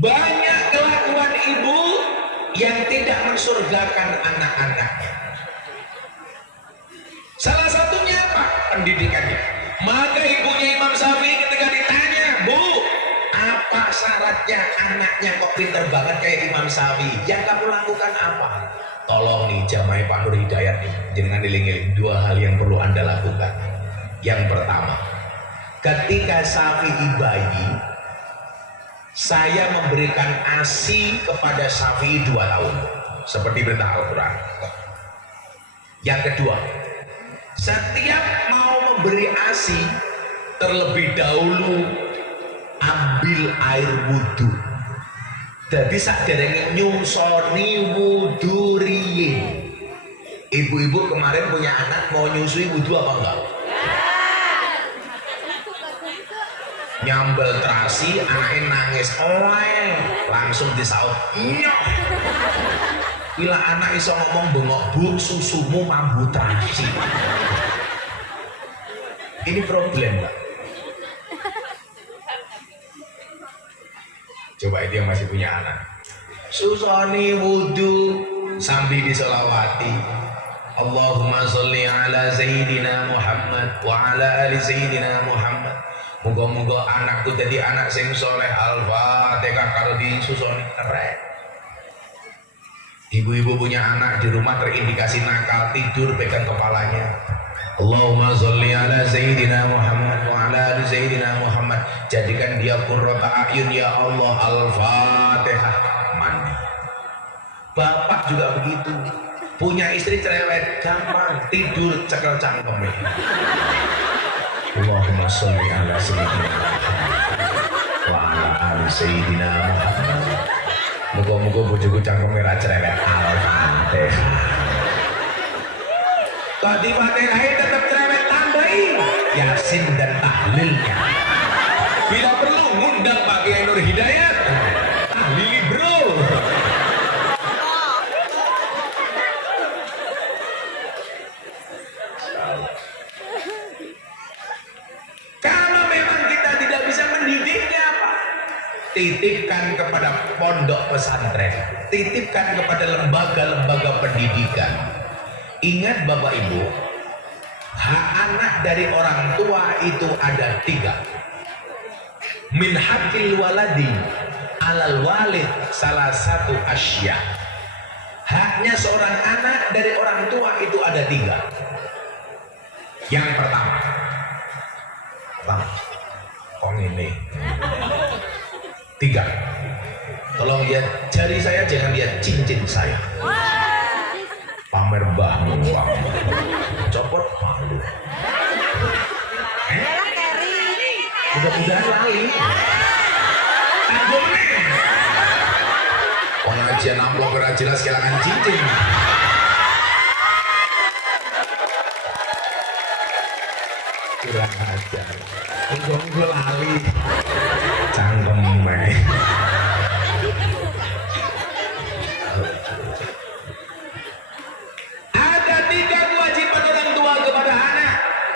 banyak kelakuan ibu yang tidak mensurgakan anak-anaknya. Salah satunya apa? Pendidikannya. Maka ibunya Imam Syafi'i ketika ditanya, Bu, apa syaratnya anaknya kok pinter banget kayak Imam Syafi'i? Yang kamu lakukan apa? Tolong nih jamaah Pak Nur Hidayat nih, jangan diling-iling, dua hal yang perlu Anda lakukan. Yang pertama, ketika Syafi'i bayi, saya memberikan ASI kepada Syafi'i 2 tahun, seperti perintah Al-Quran. Yang kedua, setiap mau memberi ASI, terlebih dahulu ambil air wudhu. Jadi saderenge nyusoni wudhu riyin. Ibu-ibu kemarin punya anak mau nyusui wudhu apa enggak? Nyambel terasi, anaknya nangis, langsung disaut, nyok. Bila anak iso ngomong bengok, Bu, susumu mambu terasi. Ini problem, Pak. Coba itu yang masih punya anak. Susoni wudhu sambil disolawati. Allahumma sholli ala Sayyidina Muhammad wa ala ali Sayyidina Muhammad. Moga-moga anakku jadi anak sing soleh. Al-Fatihah. Kalau disusoni keren. Ibu-ibu punya anak di rumah terindikasi nakal, tidur pegang kepalanya. Allahumma sholli ala Sayyidina Muhammad wa ala ali Sayyidina Muhammad. Jadikan dia qurrata a'yun ya Allah. Al-Fatihah. Mandi. Bapak juga begitu. Punya istri cerewet, gampang tidur cekel cangkeme. Allahumma sholli ala Sayyidina Muhammad wa ala ali Sayyidina Muhammad. Moga-moga bojoku cangkeme ra cerewet. Al-Fatihah. Tadi Fatihah tetap cerewet, tambahi Yasin dan tahlilnya. Bila perlu ngundang Pak Kiai Nur Hidayat, tahlili bro. Kalau memang kita tidak bisa mendidiknya apa? Titipkan kepada pondok pesantren, titipkan kepada lembaga-lembaga pendidikan. Ingat Bapak Ibu, hak anak dari orang tua itu ada 3. Min haqqil waladi alal walid salah satu asya. Haknya seorang anak dari orang tua itu ada 3. Yang pertama, ini 3. Tolong lihat jari saya, jangan lihat cincin saya. Pamer bahmu, copot malu. Mudah-mudahan lali. Tanggung nih. Pengajian amplop ora jelas kelangan cincin. Kurang ajar. Gue lali. Cangkem meh.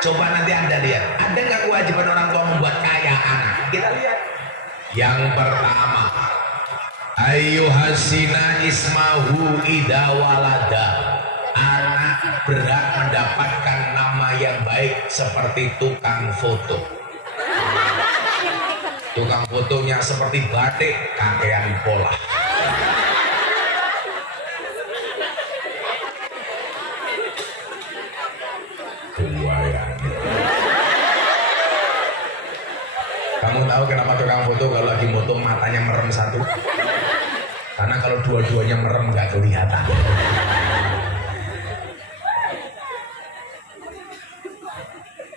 Coba nanti Anda lihat, ada nggak kewajiban orang tua membuat kaya anak? Kita lihat. Yang pertama, ayyuhasina ismahu ida walada. Anak berhak mendapatkan nama yang baik seperti tukang foto. Tukang fotonya seperti batik, kakean pola. Kamu tahu kenapa tukang foto kalau lagi foto matanya merem satu? Karena kalau dua-duanya merem nggak kelihatan.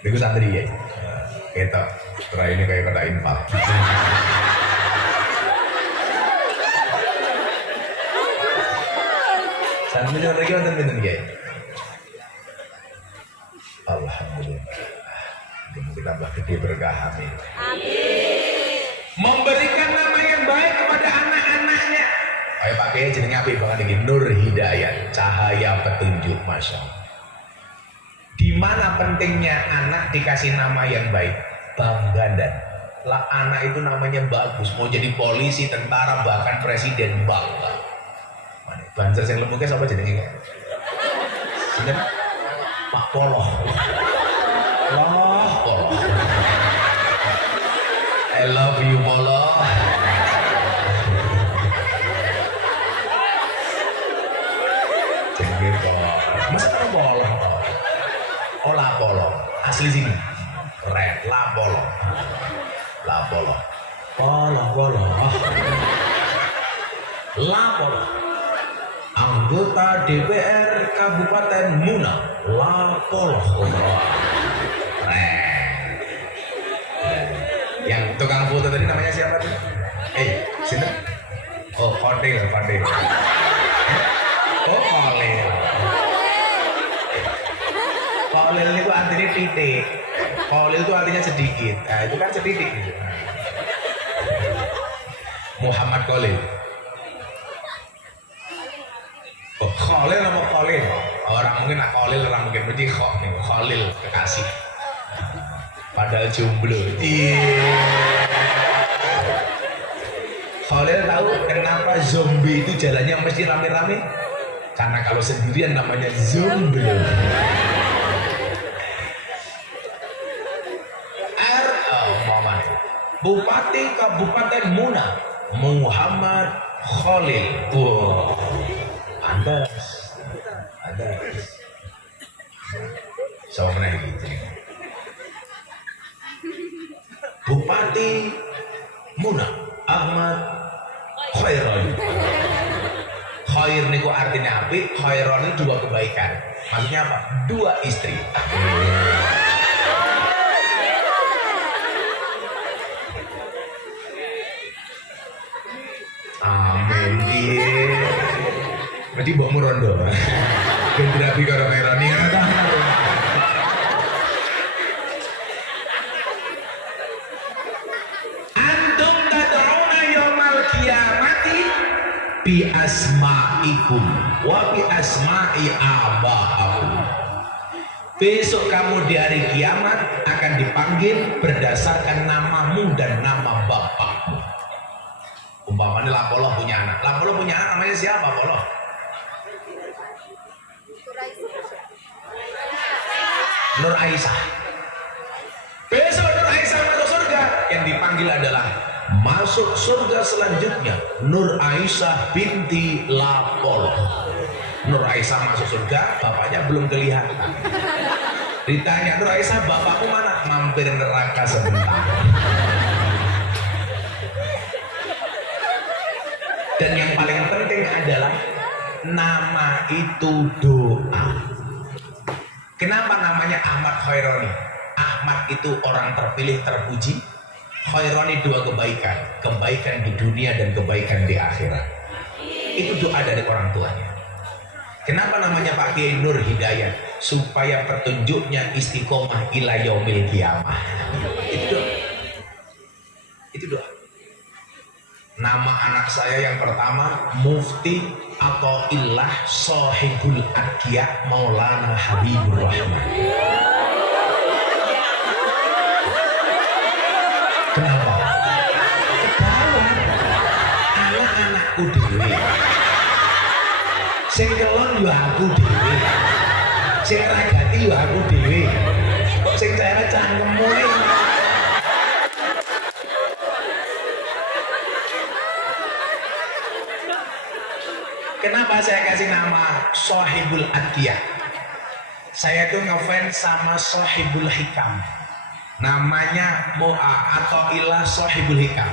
Itu santri ya? Kita setelah ini kayak kata infak. Menurut mereka wonten ya. Alhamdulillah. Mungkin tambah gede berkah amin. Memberikan nama yang baik kepada anak-anaknya. Ayo pakai jenenge apik banget iki, Nur Hidayat, cahaya petunjuk, masya Allah. Di mana pentingnya anak dikasih nama yang baik? Bangga dan lah anak itu namanya bagus, mau jadi polisi, tentara, bahkan presiden, bangga. Mana banser yang lemuknya siapa jenenge? Sinten? Pak Poloh. Allah Poloh. I love you Poloh. Jenenge Poloh. Masa kan Poloh? Olah Poloh. Asli sini. Keren, La Poloh. La Poloh. Poloh. La Poloh. Anggota DPR Kabupaten Muna, La Poloh. Yang tukang foto tadi namanya siapa tuh? Sini. Oh, Fadil. Oh, Kolil. Kolil itu artinya titik. Kolil itu artinya sedikit. Nah, itu kan sedikit. Muhammad Kolil. Oh, Khalil apa Khalil? Orang mungkin nak Khalil, orang mungkin berarti Khalil kekasih. Padahal jomblo. Khalil tahu kenapa zombie itu jalannya mesti rame-rame? Karena kalau sendirian namanya zomblo. Bupati Kabupaten Muna, Muhammad Khalil. Wow. Anda. Sama mana ini? Bupati Muna, Ahmad Khairon. Khair niku artinya apa? Khairon itu dua kebaikan. Maksudnya apa? Dua istri. Amin. Berarti mbok murondo. Ben dirapi karo Merani kan ta. Antum tad'una yaumal qiyamati bi asma'ikum wa bi asma'i aba'akum. Besok kamu di hari kiamat akan dipanggil berdasarkan namamu dan nama bapakmu. Umpamanya Lapoloh punya anak. Lapoloh punya anak namanya siapa, Poloh? Nur Aisyah. Besok Nur Aisyah masuk surga. Yang dipanggil adalah masuk surga selanjutnya Nur Aisyah binti Lapoloh. Nur Aisyah masuk surga, bapaknya belum kelihatan. Ditanya Nur Aisyah, bapakmu mana? Mampir neraka sebentar. Dan yang paling penting adalah nama itu doa. Kenapa namanya Ahmad Khaironi? Ahmad itu orang terpilih terpuji. Khaironi dua kebaikan. Kebaikan di dunia dan kebaikan di akhirat. Itu doa dari orang tuanya. Kenapa namanya Pak Kiai Nur Hidayat? Supaya petunjuknya istiqomah ila yaumil qiyamah. Itu doa. Itu doa. Nama anak saya yang pertama Mufti Athaillah Shahibul Adqiya Maulana Habibur Rahman. Kenapa? Kebawan anak-anakku dewe. Sing kelon yo aku dewe. Sing ragati yo aku dewe. Kok sing cewek cangkemmu iki? Kenapa saya kasih nama Shahibul Adqiya? Saya tuh ngefans sama Shahibul Hikam. Namanya Moa Athaillah Shahibul Hikam.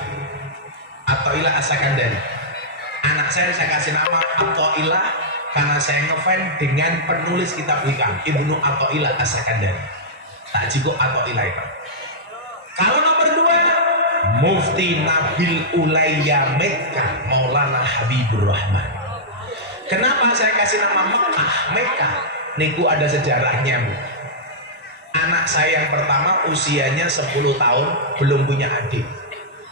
Athaillah As-Sakandari. Anak saya kasih nama Athaillah karena saya ngefans dengan penulis kitab Hikam, Ibnu Athaillah As-Sakandari. Tak jiko Athaillah itu. Kalau nomor 2, Mufti Nabil Ulayya Mekah Maulana Habibur Rahman. Kenapa saya kasih nama Mekah? Mekah niku ada sejarahnya, Bu. Anak saya yang pertama usianya 10 tahun, belum punya adik.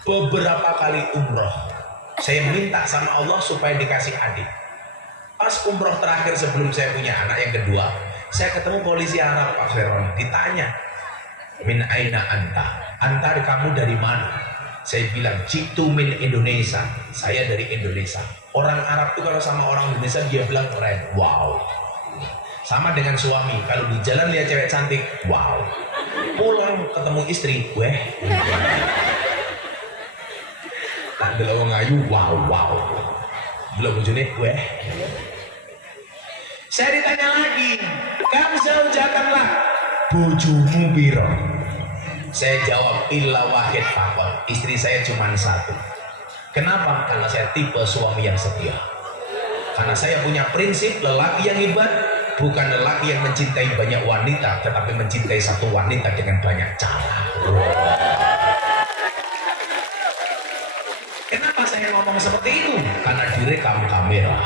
Beberapa kali umroh, saya minta sama Allah supaya dikasih adik. Pas umroh terakhir sebelum saya punya anak yang kedua, saya ketemu polisi Arab, Pak Feron. Ditanya, min aina anta? Anta, kamu dari mana? Saya bilang, jitu min Indonesia. Saya dari Indonesia. Orang Arab itu kalau sama orang Indonesia dia bilang keren, wow. Sama dengan suami, kalau di jalan lihat cewek cantik, wow. Pulang ketemu istri, weh. Tak ada orang ayu, wow, wow. Belum bojone, weh. Saya ditanya lagi, kamu zaujakanlah bojomu piro? Saya jawab, illa wahid fakot. Istri saya cuma satu. Kenapa? Karena saya tipe suami yang setia. Karena saya punya prinsip, lelaki yang hebat bukan lelaki yang mencintai banyak wanita, tetapi mencintai satu wanita dengan banyak cara. Kenapa saya ngomong seperti itu? Karena direkam kamera.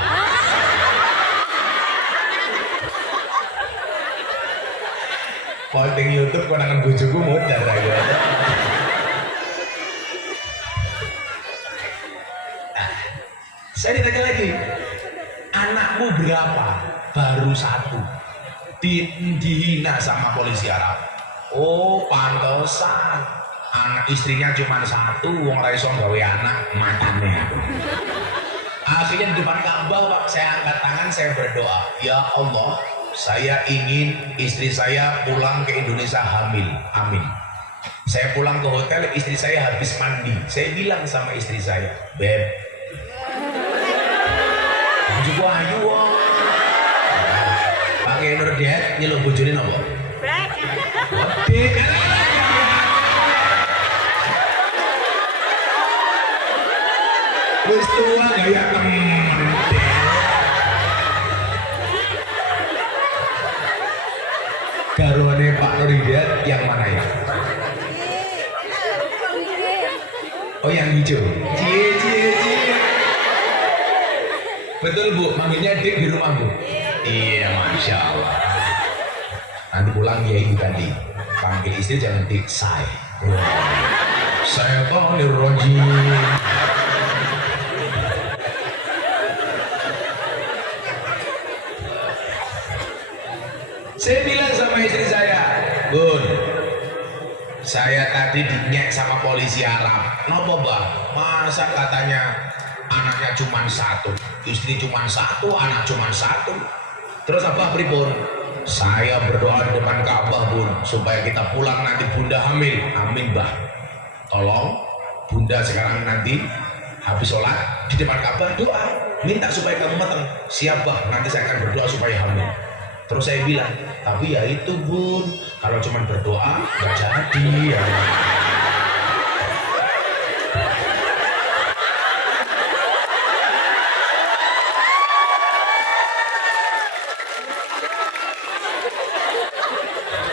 Posting YouTube konangan bojoku modal ya. Saya ditanya lagi, anakmu berapa? Baru satu. Dihina sama polisi Arab. Oh, pantesan. Anak istrinya cuma satu, wong ra iso gawe anak, matane. Akhirnya di depan Ka'bah, Pak, saya angkat tangan, saya berdoa, ya Allah, saya ingin istri saya pulang ke Indonesia hamil. Amin. Saya pulang ke hotel, istri saya habis mandi. Saya bilang sama istri saya, Beb, juga ayu wong. Pakai Nur Diet nyeluk bojone napa? Wedhe. Wis tua gaya temen. Garwane Pak Nur Diet yang mana ya? Oh, yang hijau. Cie. Betul, Bu, manggilnya Dik di rumah, Bu. Iya, Masya Allah. Nanti pulang ya ibu ganti. Panggil istri jangan Dik, saya. Saya panggil Roji. Saya bilang sama istri saya, Bun, saya tadi dinyek sama polisi Arab. Nopo, Mbak? Masa katanya anaknya cuma satu, istri cuma satu, anak cuma satu. Terus apa pripun? Saya berdoa di depan Ka'bah, Bun, supaya kita pulang nanti bunda hamil. Amin, Mbah. Tolong bunda sekarang nanti habis sholat di depan Ka'bah doa, minta supaya kamu matang. Siap, Bah, nanti saya akan berdoa supaya hamil. Terus saya bilang, tapi ya itu, Bun, kalau cuma berdoa nggak jadi ya.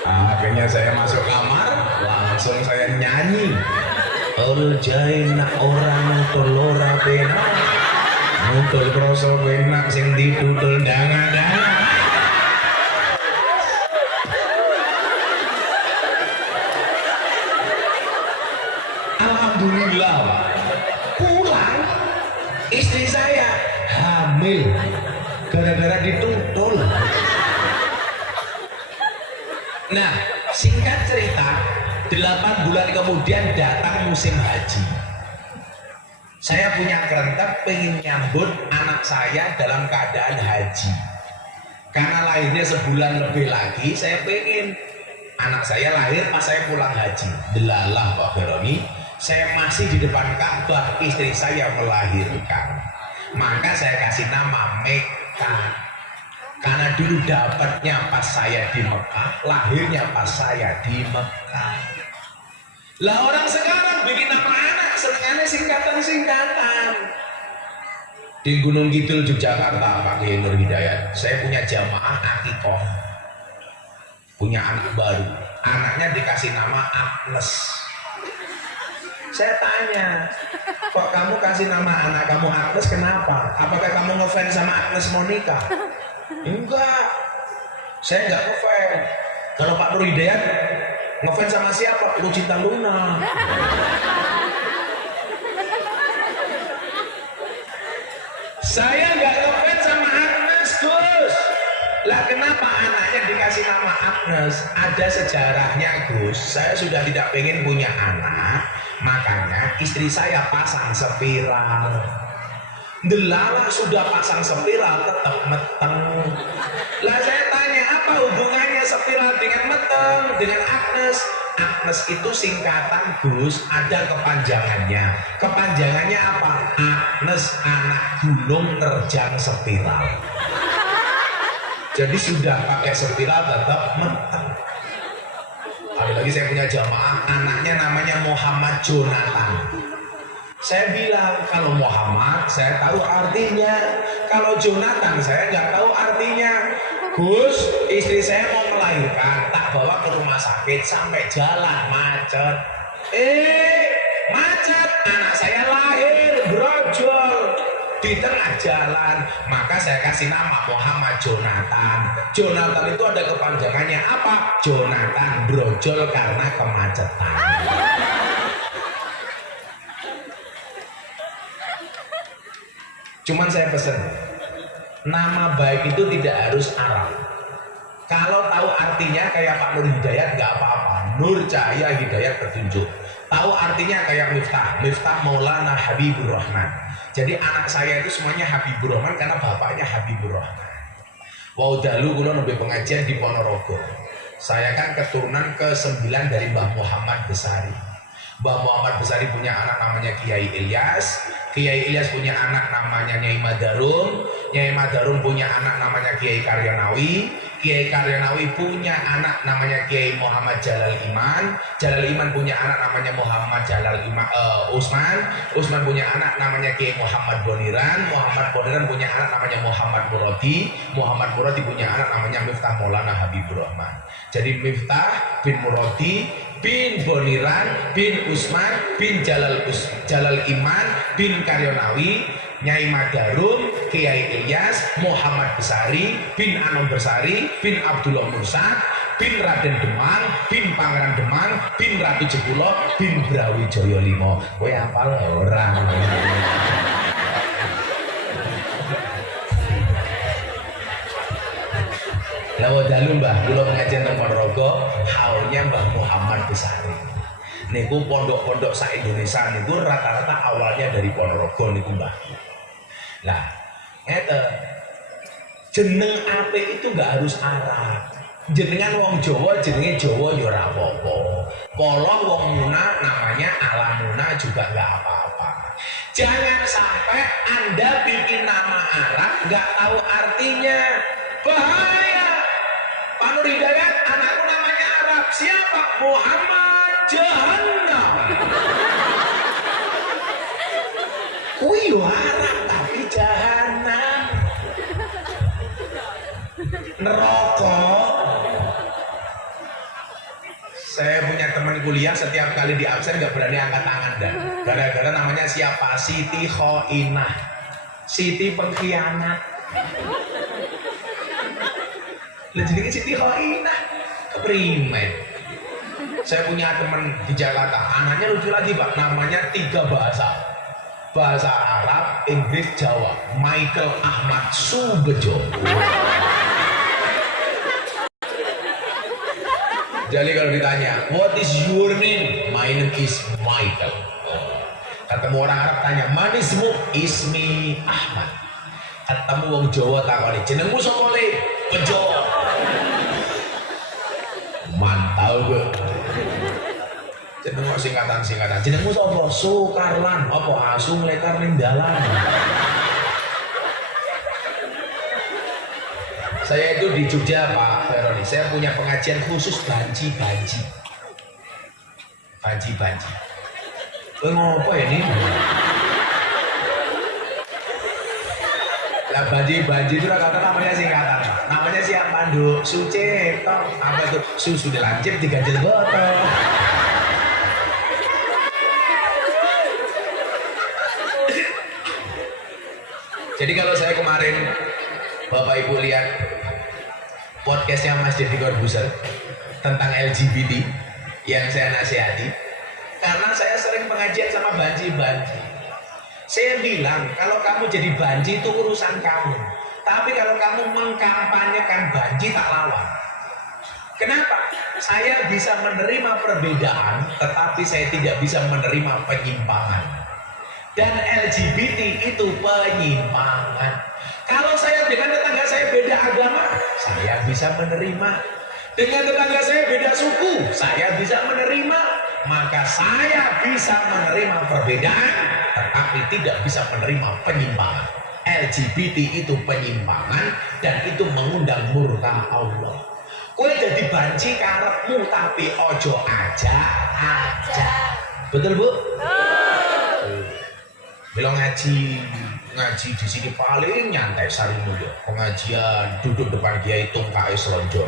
Akhirnya saya masuk kamar, langsung saya nyanyi. Jaina orang tolora pena, nutul kroso pena sing ditutul dangan-dangan. Alhamdulillah, pulang istri saya hamil gara-gara ditutul. Nah, singkat cerita, 8 bulan kemudian datang musim haji. Saya punya kerentak pengen nyambut anak saya dalam keadaan haji. Karena lahirnya sebulan lebih lagi, saya pengen anak saya lahir pas saya pulang haji. Delalah Pak Feroni, saya masih di depan Ka'bah, istri saya melahirkan. Maka saya kasih nama Mekah. Karena dulu dapatnya pas saya di Mekah, lahirnya pas saya di Mekah. Lah orang sekarang bikin nama anak senengannya singkatan-singkatan. Di Gunung Kidul Yogyakarta, Pak Kiai Nur Hidayat, saya punya jamaah akikoh, punya anak baru. Anaknya dikasih nama Agnes. Saya tanya, kok kamu kasih nama anak kamu Agnes kenapa? Apakah kamu ngefans sama Agnes Monica? Enggak, saya enggak ngefans. Kalau Pak Nur Hidayat ngefans sama siapa? Lucinta Luna. Saya enggak ngefans sama Agnes, Gus. Lah kenapa anaknya dikasih nama Agnes? Ada sejarahnya, Gus. Saya sudah tidak pengen punya anak, makanya istri saya pasang spiral. Delala sudah pasang spiral tetap meteng. Lah saya tanya, apa hubungannya spiral dengan meteng, dengan Agnes? Agnes itu singkatan, Gus, ada kepanjangannya. Kepanjangannya apa? Agnes anak gunung nerjang spiral. Jadi sudah pakai spiral tetap menteng. Ada lagi saya punya jamaah, anaknya namanya Muhammad Jonathan. Saya bilang kalau Muhammad saya tahu artinya, kalau Jonathan saya nggak tahu artinya. Gus, istri saya mau melahirkan, tak bawa ke rumah sakit sampai jalan macet. Macet, anak saya lahir brojol di tengah jalan, maka saya kasih nama Muhammad Jonathan. Jonathan itu ada kepanjangannya apa? Jonathan brojol karena kemacetan. Cuman saya pesen, nama baik itu tidak harus Arab. Kalau tahu artinya kayak Pak Nur Hidayat nggak apa-apa. Nur cahaya hidayat petunjuk. Tahu artinya kayak Miftah, Miftah Maulana Habibur Rahman. Jadi anak saya itu semuanya Habibur Rahman karena bapaknya Habibur Rahman. Wow, dahulu kula nembe pengajian di Ponorogo. Saya kan keturunan ke-9 dari Mbah Muhammad Besari. Mbah Muhammad Besari punya anak namanya Kiai Ilyas. Kiai Ilyas punya anak namanya Nyai Madarum. Nyai Madarum punya anak namanya Kiai Karyonawi. Kiai Karyonawi punya anak namanya Kiai Muhammad Jalal Iman. Jalal Iman punya anak namanya Muhammad Jalal Iman, Usman. Usman punya anak namanya Kiai Muhammad Boniran. Muhammad Boniran punya anak namanya Muhammad Muradi. Muhammad Muradi punya anak namanya Miftah Maulana Habibur Rahman. Jadi Miftah bin Muradi bin Boniran bin Usman bin Jalal Iman bin Karyonawi, Nyai Madarum, Kiai Ilyas, Muhammad Besari bin Anom Besari bin Abdullah Mursad bin Raden Demang bin Pangeran Demang bin Ratu Jekulo bin Brawijaya Lima. Kowe hafal ora? Lawa dalu Mbah, kula pengajian teng Ponorogo, haulnya Mbah Muhammad Besari. Niku pondok-pondok sak Indonesia niku rata-rata awalnya dari Ponorogo niku Mbah. Lah, ngeten. Jeneng apik itu enggak harus Arab. Jenengan wong Jawa jenenge Jawa ya ora apa-apa. Kala wong Muna namanya Ala Muna juga enggak apa-apa. Jangan sampai Anda bikin nama Arab enggak tahu artinya. Bahaya. Pak Nur Hidayat, anakku namanya Arab. Siapa? Muhammad Jahannam. Kuwi Arab tapi Jahannam. Neraka. Saya punya teman kuliah setiap kali di absen nggak berani angkat tangan dan gara-gara namanya siapa? Siti Khoinah, Siti pengkhianat. Jadi Siti Khoinah keprimen. Saya punya teman di Jakarta, anaknya lucu lagi Pak, namanya 3 bahasa Arab, Inggris, Jawa. Michael Ahmad Subejo. Jadi kalau ditanya, what is your name? My name is Michael. Ketemu orang Arab tanya, manismu? Ismi Ahmad. Ketemu wong Jawa takoni, jenengmu sapa le? Bejo. Mantap gue. Jenengmu singkatan. Jenengmu sapa? Sukarlan. Apa asu nglekar ning dalan. Saya itu di Jogja Pak Veroni, saya punya pengajian khusus banji. Ngopo ini? Lah banji itu rata-rata namanya singkatan. Namanya siap Pandu, Suce, toh apa itu? Susu dilancip diganjel botol. Jadi kalau saya kemarin Bapak Ibu lihat podcastnya Mas Deddy Corbuzier tentang LGBT yang saya nasihati, karena saya sering pengajian sama banci-banci. Saya bilang kalau kamu jadi banci itu urusan kamu, tapi kalau kamu mengkampanyekan banci tak lawan. Kenapa? Saya bisa menerima perbedaan, tetapi saya tidak bisa menerima penyimpangan. Dan LGBT itu penyimpangan. Kalau saya dengan tetangga saya beda agama, saya bisa menerima. Dengan tetangga saya beda suku, saya bisa menerima. Maka saya bisa menerima perbedaan, tetapi tidak bisa menerima penyimpangan. LGBT itu penyimpangan dan itu mengundang murka Allah. Kowe jadi banci karepmu tapi ojo aja. Betul Bu? Belum ngaji di sini paling nyantai Sari Mulyo. Pengajian duduk depan kiai tungkae selonjor.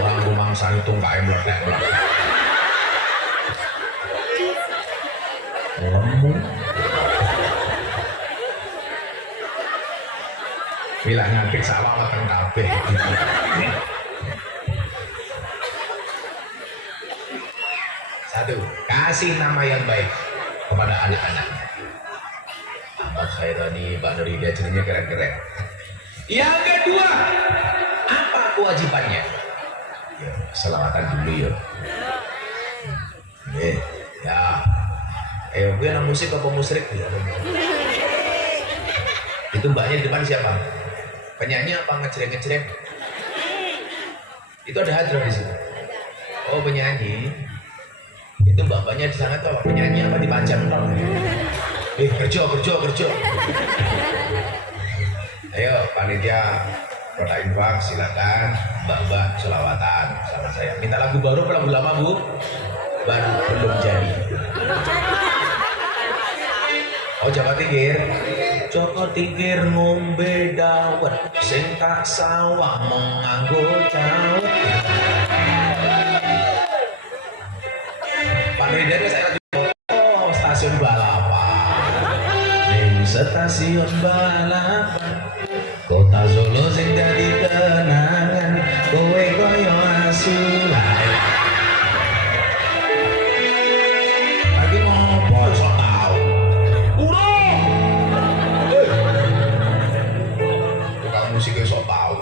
Orang rumah Sari tungkae meletek-meletek. Lemu. Bila ngapik salah mateng kabeh. Satu, kasih nama yang baik kepada anak-anak. Ahmad Khairani, Mbak Nurida, jadinya keren-keren. Yang kedua, apa kewajibannya? Ya, selawatan dulu ya. Ya. Gue anak musik apa musrik ya? Itu mbaknya di depan siapa? Penyanyi apa ngejreng-ngejreng? Itu ada hadrah di situ. Oh, penyanyi. Itu mbak-mbaknya di sana tuh penyanyi apa dipajang tol? Kerja. Ayo panitia kota infak silakan mbak-mbak selawatan sama saya. Minta lagu baru apa lagu lama Bu? Baru belum jadi. Oh Jawa Tingkir. Joko Tingkir ngombe dawet sing tak sawah menganggo dawet. Dari saya stasiun balapan ning stasiun balapan kota Solo sing dadi kenangan kowe koyo asulan lagi ngopo sok tau urung tukang musiknya sok tau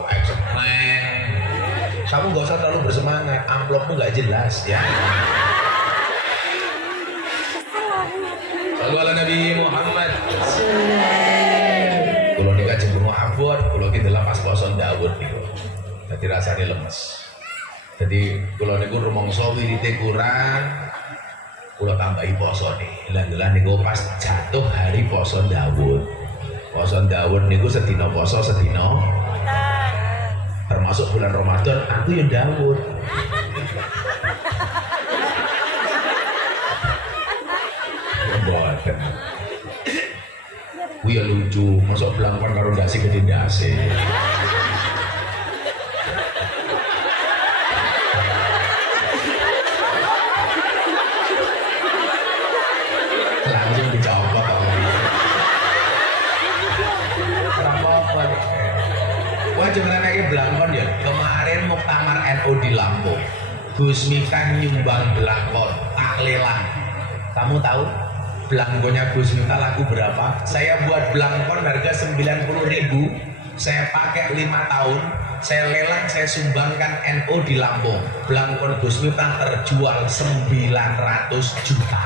kamu gak usah terlalu bersemangat, amplopmu gak jelas ya. Lalu ala Nabi Muhammad. Kalau nikah jemput abot, kalau kita lepas poson Daud niku. Jadi rasanya lemes. Jadi kalau niku rumangsa wirite kurang, kalau tambahi poso nih. Lah niku pas jatuh hari poso Daud. Poso Daud niku sedina poso sedina. Termasuk bulan Ramadan, aku yang Daud. Boten. Kuwi lucu, masuk belangkon karo ndase gede ndase. Langsung dicopot apa. Apa? Wah, jenengan iki belangkon ya. Kemarin muktamar NU di Lampung. Gus Miftah nyumbang belangkon, tak lelang. Kamu tahu? Belangkonnya Gus Miftah laku berapa? Saya buat belangkon harga 90.000. Saya pakai 5 tahun. Saya lelang, saya sumbangkan NU di Lampung. Belangkon Gus Miftah terjual 900 juta.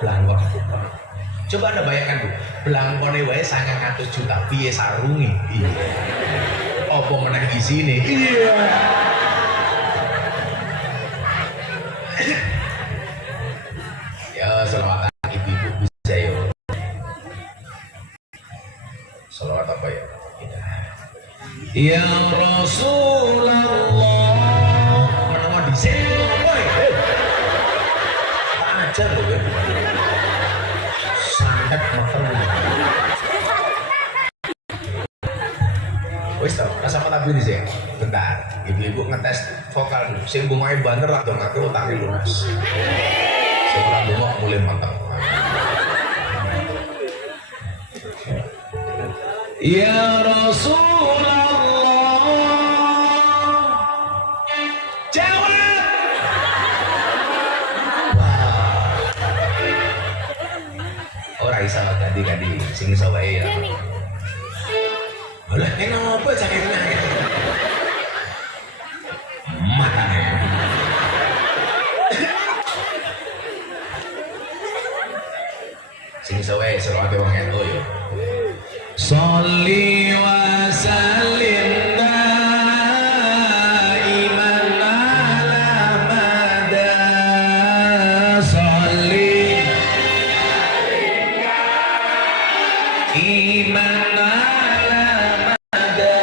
Belangkon. Coba Anda bayangkan Bu, belangkone wae 900 juta. Piye sarunge? Iya. Apa meneh isine? Iya. Ya, selawatan ibu-ibu bisa yuk. Selawat apa ya? Ya Rasulullah. Menengok di sini. Woi. Tak ajar loh ya. Sangat matang. Wis tau, sama tapi di sini. Bentar, ibu. ibu ngetes vokal dulu. Sing bungae banter atau ngerti otaknya lunas. Sing ora bungok mulai mantap. Ya Rasulullah, jawab. Ora iso ganti-ganti, sing iso wae ya. Alah, ini apa jaketnya? Matanya. Sing iso wae selawate wong ento yo. Sholli wa sallim daiman ala mada. Sholli iman ala mada.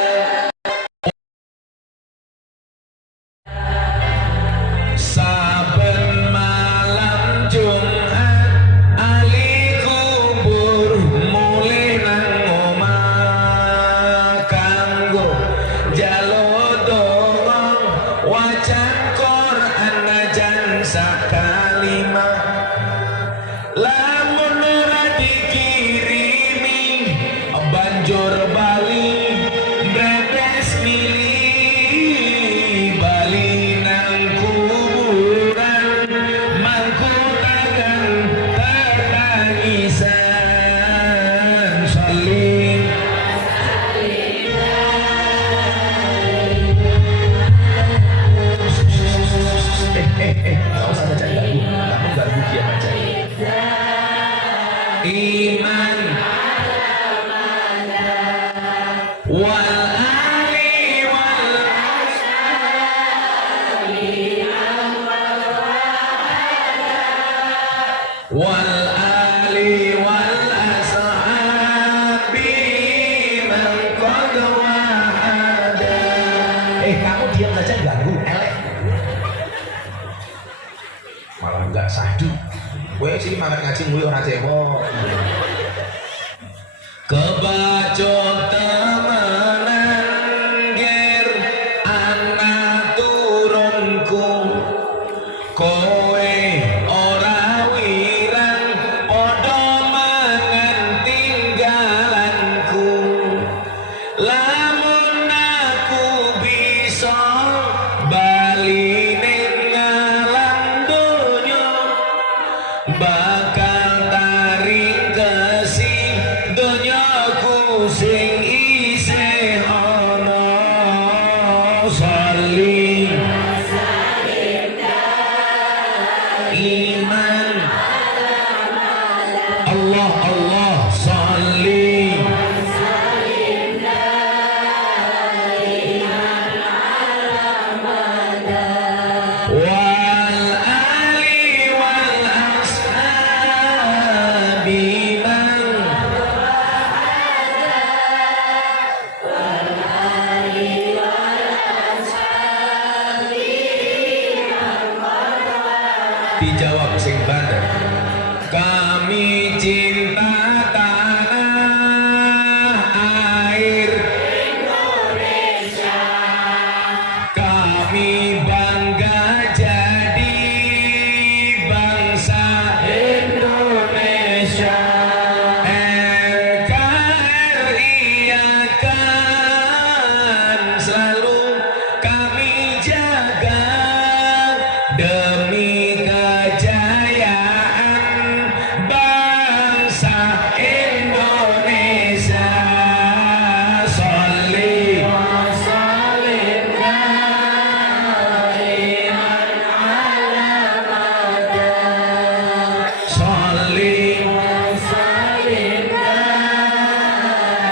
Saben malam Jumat ali kubur mulai nang omah kanggo jalo dongong wacan Quran najan sakalimah lamun ora dikirimi banjur bali brebes milih bali nang kuburan mangku tangan tetangisan saling nggak usah baca lagu, kamu ganggu dia aja. Iman wal ali wal ali wal ashabi man qad wahada. Kamu diam saja ganggu elek. Malah enggak sadu. Kowe sini makan ngaji mulai ora cemok. Kebacut temenan ger anak turunku kowe ora wirang padha mangan tinggalanku lamun aku bisa bali ning alam donya bakal taring kesi donyaku sing isih ana saling iman Allah Allah saling wal ali wal ashabi man dijawab sing bandar kami cinta tanah air Indonesia kami bangga jadi bangsa Indonesia NKRI akan selalu kami jaga demi kejayaan bangsa Indonesia. Sholli wa sallim daiman ala mada. Sholli wa sallim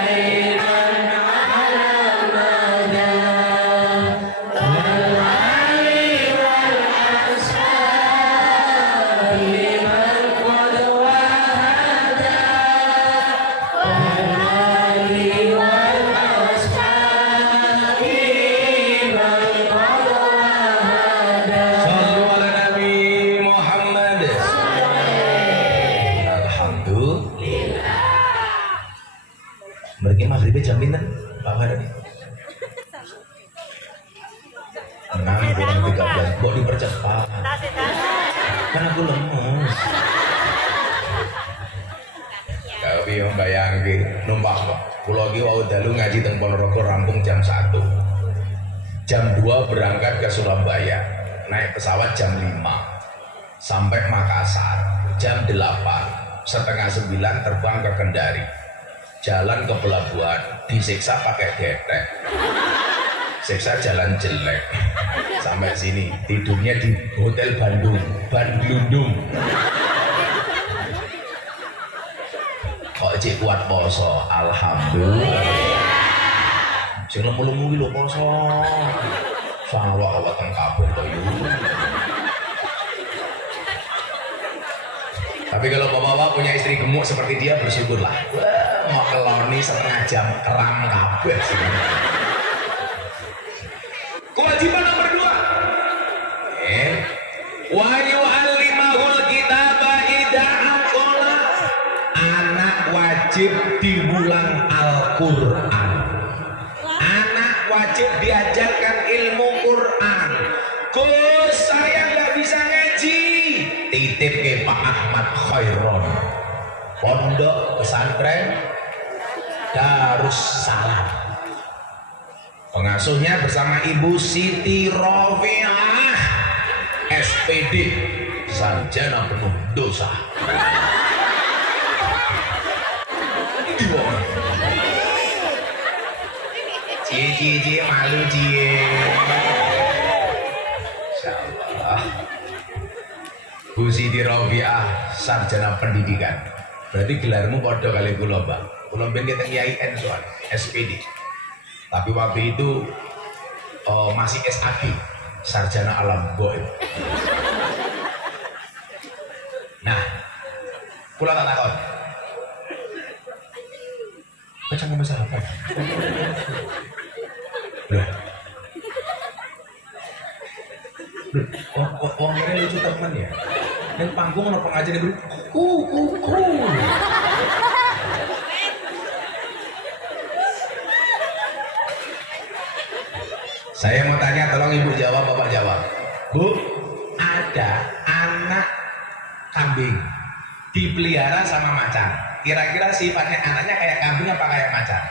daiman ala mada. 6 kurang 13 kok dipercepat kan aku lemes. Tapi yang bayangin numpak pulau lagi wau dalu ngaji teng Ponorogo rampung jam 1, jam 2 berangkat ke Surabaya, naik pesawat jam 5 sampai Makassar, jam 8 setengah 9 terbang ke Kendari, jalan ke pelabuhan disiksa pakai getek, siksa jalan jelek sampai sini, tidurnya di hotel Bandung. Kok cik kuat poso, alhamdulillah. Sing lemu-lemu iki lho poso. Sawak weteng kabeh to yo. Tapi kalau bapak-bapak punya istri gemuk seperti dia, bersyukurlah. Wah, mau keloni setengah jam keram kabeh sih. Kewajiban nomor 2. Wa yu'allimahul kitaba idza aqala. Anak wajib diulang Al-Qur'an. Anak wajib diajarkan ilmu Quran. Gus, saya nggak bisa ngaji. Titip ke Pak Ahmad Khairon. Pondok pesantren Darussalam. Pengasuhnya bersama Ibu Siti Rofiah, SPD, sarjana penuh dosa. Cie malu cie. Insyaallah. Bu Siti Rofiah, sarjana pendidikan. Berarti gelarmu podo kali kula, Mbak. Kula ben keteng IAIN soal SPD. Tapi waktu itu masih SAG, sarjana alam gaib. Nah, kula tak takon. Kacang sama sahabat. Loh. Orang ini lucu teman ya. Dan panggung ono pengajian itu. Saya mau tanya, tolong ibu jawab, bapak jawab. Bu, ada anak kambing dipelihara sama macan. Kira-kira sifatnya anaknya kayak kambing apa kayak macan?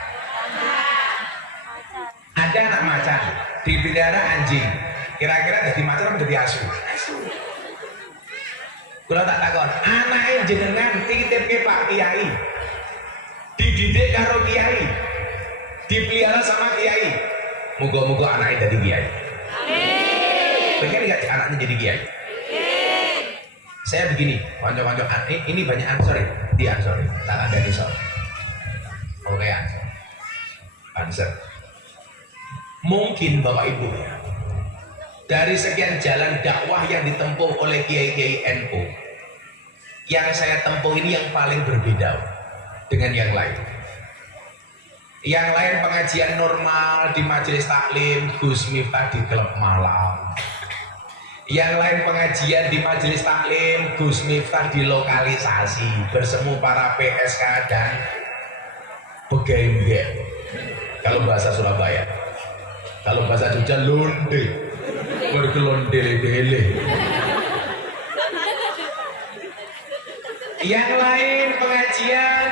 Ada anak macan dipelihara anjing. Kira-kira jadi macan atau jadi asu? Kalau tak takon, anaknya jenengan titip ke Pak Kiai, dididik karo Kiai, dipelihara sama Kiai. Moga-moga anaknya jadi Kiai. Pengen nggak anaknya jadi Kiai? Saya begini, konco-konco ini banyak ansor ya, di ansor, tak ada di ansor. Oke ansor. Mungkin Bapak Ibu ya, dari sekian jalan dakwah yang ditempuh oleh Kiai-Kiai NU, yang saya tempuh ini yang paling berbeda dengan yang lain. Yang lain pengajian normal di majelis taklim, Gus Miftah di klub malam. Yang lain pengajian di majelis taklim, Gus Miftah di lokalisasi bersemu para PSK dan pegawai. Kalau bahasa Surabaya, kalau bahasa Jogja londe, bergelondele-dele. Yang lain pengajian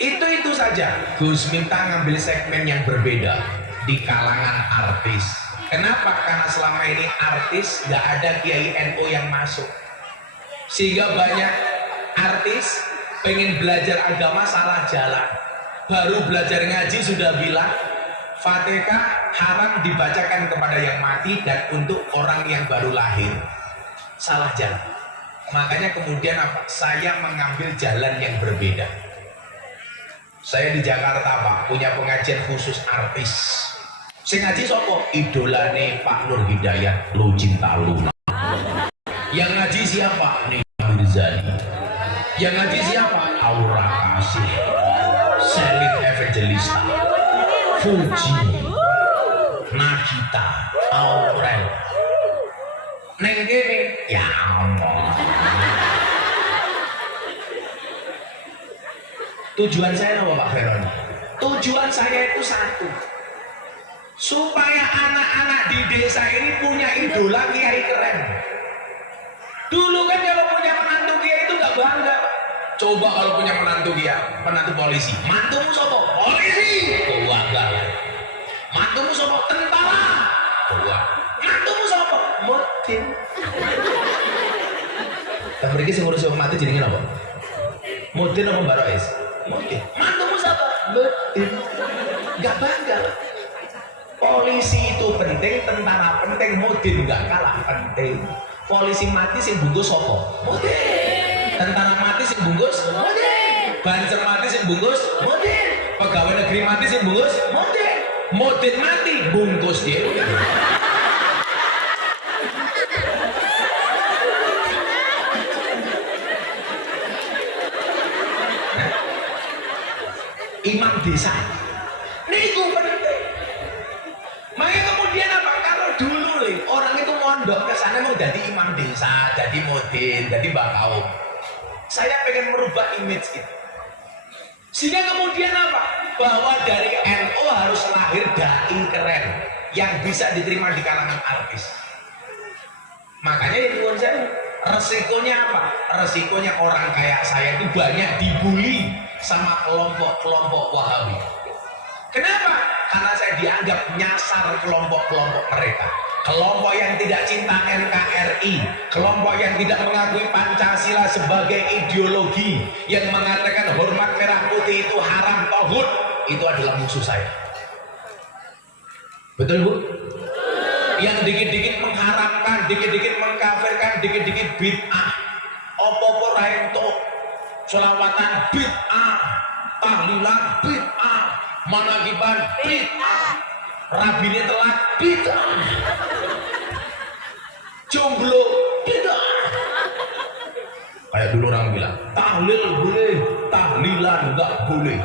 itu saja. Gus Miftah ngambil segmen yang berbeda di kalangan artis. Kenapa? Karena selama ini artis gak ada Kiai NU yang masuk, sehingga banyak artis pengen belajar agama salah jalan. Baru belajar ngaji sudah bilang Fatihah haram dibacakan kepada yang mati dan untuk orang yang baru lahir. Salah jalan. Makanya kemudian apa? Saya mengambil jalan yang berbeda. Saya di Jakarta Pak, punya pengajian khusus artis. Sing ngaji sopo? Idolane Pak Nur Hidayat, Lu Cinta Luna. Yang ngaji siapa? Nina Mirzani. Yang ngaji siapa? Aura Kasih, Selin Evangelista, Fuji, Nagita, Aurel. Neng gini, ya Allah. Tujuan saya apa Pak Veron? Tujuan saya itu satu. supaya anak-anak di desa ini punya idola kiai keren. Dulu kan kalau punya menantu kiai itu nggak bangga. Coba kalau punya menantu kiai, menantu polisi, mantumu sopo? Polisi, bangga. Mantumu sopo? Tentara, bangga. Mantumu sopo? Mudin. Dan mereka sih ngurus orang mati jadinya apa? Mudin apa Mbak Rois? Mudin. Mantumu siapa? Mudin. Nggak bangga. Polisi itu penting, tentara penting, mudin nggak kalah penting. Polisi mati sing bungkus sopo? Mudin. Tentara mati sing bungkus? Mudin. Banser mati sing bungkus? Mudin. Pegawai negeri mati sing bungkus? Mudin. Mudin mati bungkus dia. Imam desa niku penting. Makanya kemudian apa? Kalau dulu orang itu mondok ke sana mau jadi imam desa, jadi mudin, jadi bakau. Saya pengen merubah image itu. Sehingga kemudian apa? Bahwa dari NU harus lahir dai keren yang bisa diterima di kalangan artis. Makanya yang buat saya resikonya apa? Resikonya orang kayak saya itu banyak dibully sama kelompok-kelompok Wahabi. Kenapa? Karena saya dianggap nyasar kelompok-kelompok mereka. Kelompok yang tidak cinta NKRI, kelompok yang tidak mengakui Pancasila sebagai ideologi, yang mengatakan hormat merah putih itu haram tauhid, itu adalah musuh saya. Betul Bu? Yang dikit-dikit mengharamkan, dikit-dikit mengkafirkan, dikit-dikit bid'ah. Opo-opo raento, selawatan bid'ah, tahlilan bid'ah, manakiban bid'ah, rabine telat bid'ah, jomblo bid'ah. Kayak dulu orang bilang, tahlil boleh, tahlilan enggak boleh.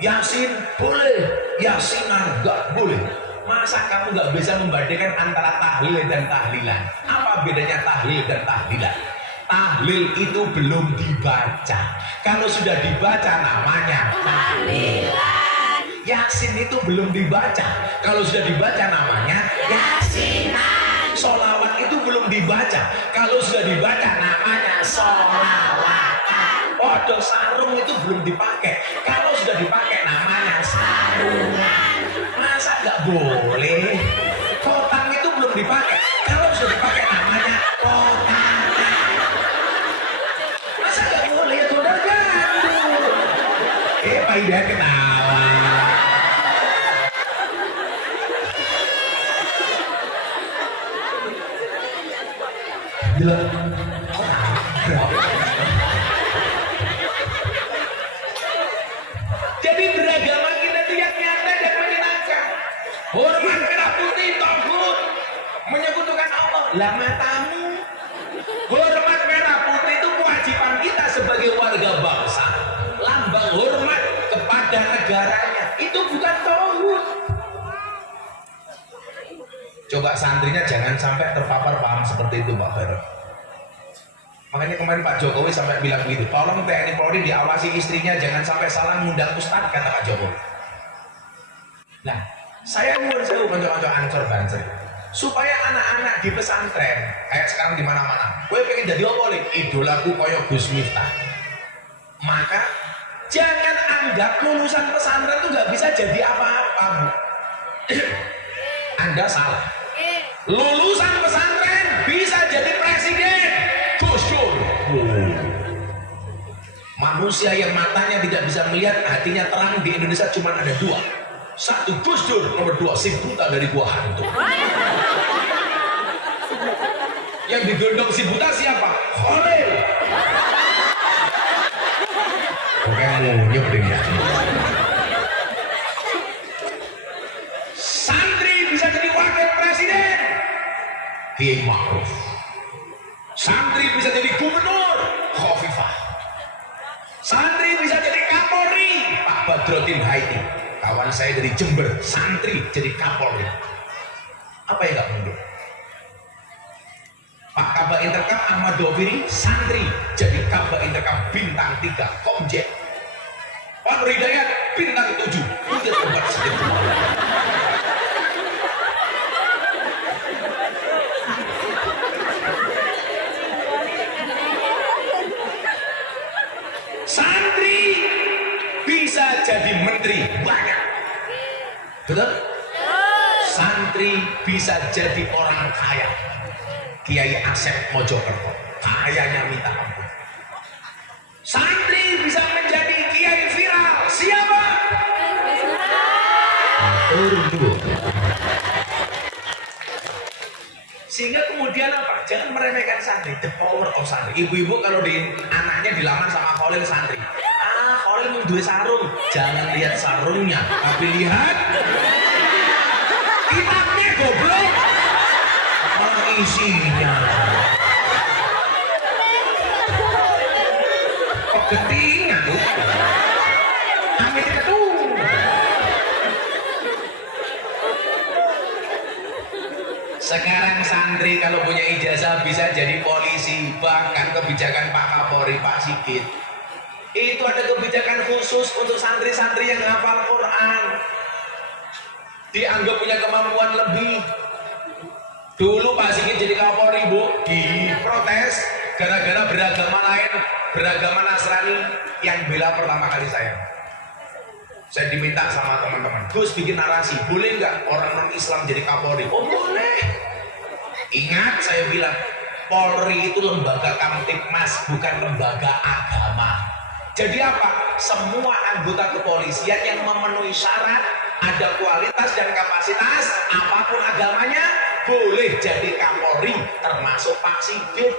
Yasin boleh, yasinan enggak boleh. Masa kamu nggak bisa membedakan antara tahlil dan tahlilan? Apa bedanya tahlil dan tahlilan? Tahlil itu belum dibaca. Kalau sudah dibaca namanya tahlilan. Yasin itu belum dibaca. Kalau sudah dibaca namanya yasinan. Sholawat itu belum dibaca. Kalau sudah dibaca namanya sholawatan. Podo sarung itu belum dipakai. Kalau sudah dipakai namanya sarungan. Masa nggak boleh? Kotang itu belum dipakai. Kalau sudah dipakai namanya kotangan. Masa nggak boleh? Ya sudah gantung. Pak Ida ketawa. Gila. Jadi beragama kita itu yang nyata dan menyenangkan. Hormat merah putih tauhid, menyekutukan Allah. Lah matamu. Hormat merah putih itu kewajiban kita sebagai warga bangsa. Lambang hormat kepada negaranya. Itu bukan tauhid. Coba santrinya jangan sampai terpapar paham seperti itu Pak Fer. Makanya kemarin Pak Jokowi sampai bilang begitu, tolong TNI Polri diawasi istrinya jangan sampai salah ngundang ustadz, kata Pak Jokowi. Nah, saya nyuwun sewu kanca-kanca Ansor Banser supaya anak-anak di pesantren kayak sekarang di mana-mana, gue pengen jadi apa nih? Idolaku koyo Gus Miftah. Maka jangan anggap lulusan pesantren itu nggak bisa jadi apa-apa, Bu. Anda salah. Lulusan pesantren bisa jadi presiden. Gus Dur. Manusia yang matanya tidak bisa melihat, hatinya terang di Indonesia cuma ada dua. Satu Gus Dur, nomor dua si buta dari gua hantu. Yang digendong si buta siapa? Khalil. Oke, ngunyuk dia. Santri bisa jadi wakil presiden. Kiai Ma'ruf. Santri bisa jadi gubernur. Khofifah. Santri bisa jadi Kapolri. Pak Badrodin Haiti, kawan saya dari Jember, santri jadi Kapolri. Apa yang nggak mungkin? Pak Kaba Interkam Ahmad Doviri, santri jadi Kaba Interkam bintang 3 Komjen. Pak Hidayat bintang 7 udah tempat sedikit. menteri banyak. Betul? Santri bisa jadi orang kaya. Kiai Asep Mojokerto kayanya minta ampun. Santri bisa menjadi kiai viral. Siapa? Turun dulu. Sehingga kemudian apa? Jangan meremehkan santri. The power of santri. Ibu-ibu kalau di anaknya dilamar sama Kholil santri. Kholil mau duwe sarung. Jangan lihat sarungnya, tapi lihat kitabnya goblok. Isinya. Kok ketingan tuh? Amit itu. Sekarang santri kalau punya ijazah bisa jadi polisi, bahkan kebijakan Pak Kapolri, Pak Sigit. Itu ada kebijakan khusus untuk santri-santri yang hafal Quran. Dianggap punya kemampuan lebih. Dulu Pak Sigit jadi Kapolri, Bu, diprotes gara-gara beragama lain, beragama Nasrani yang bela pertama kali saya. Saya diminta sama teman-teman, Gus bikin narasi, boleh nggak orang non-Islam jadi Kapolri? Oh boleh. Ingat saya bilang, Polri itu lembaga kamtipmas, bukan lembaga agama. Jadi apa? Semua anggota kepolisian yang memenuhi syarat, ada kualitas dan kapasitas, apapun agamanya, boleh jadi Kapolri, termasuk Pak Sigit.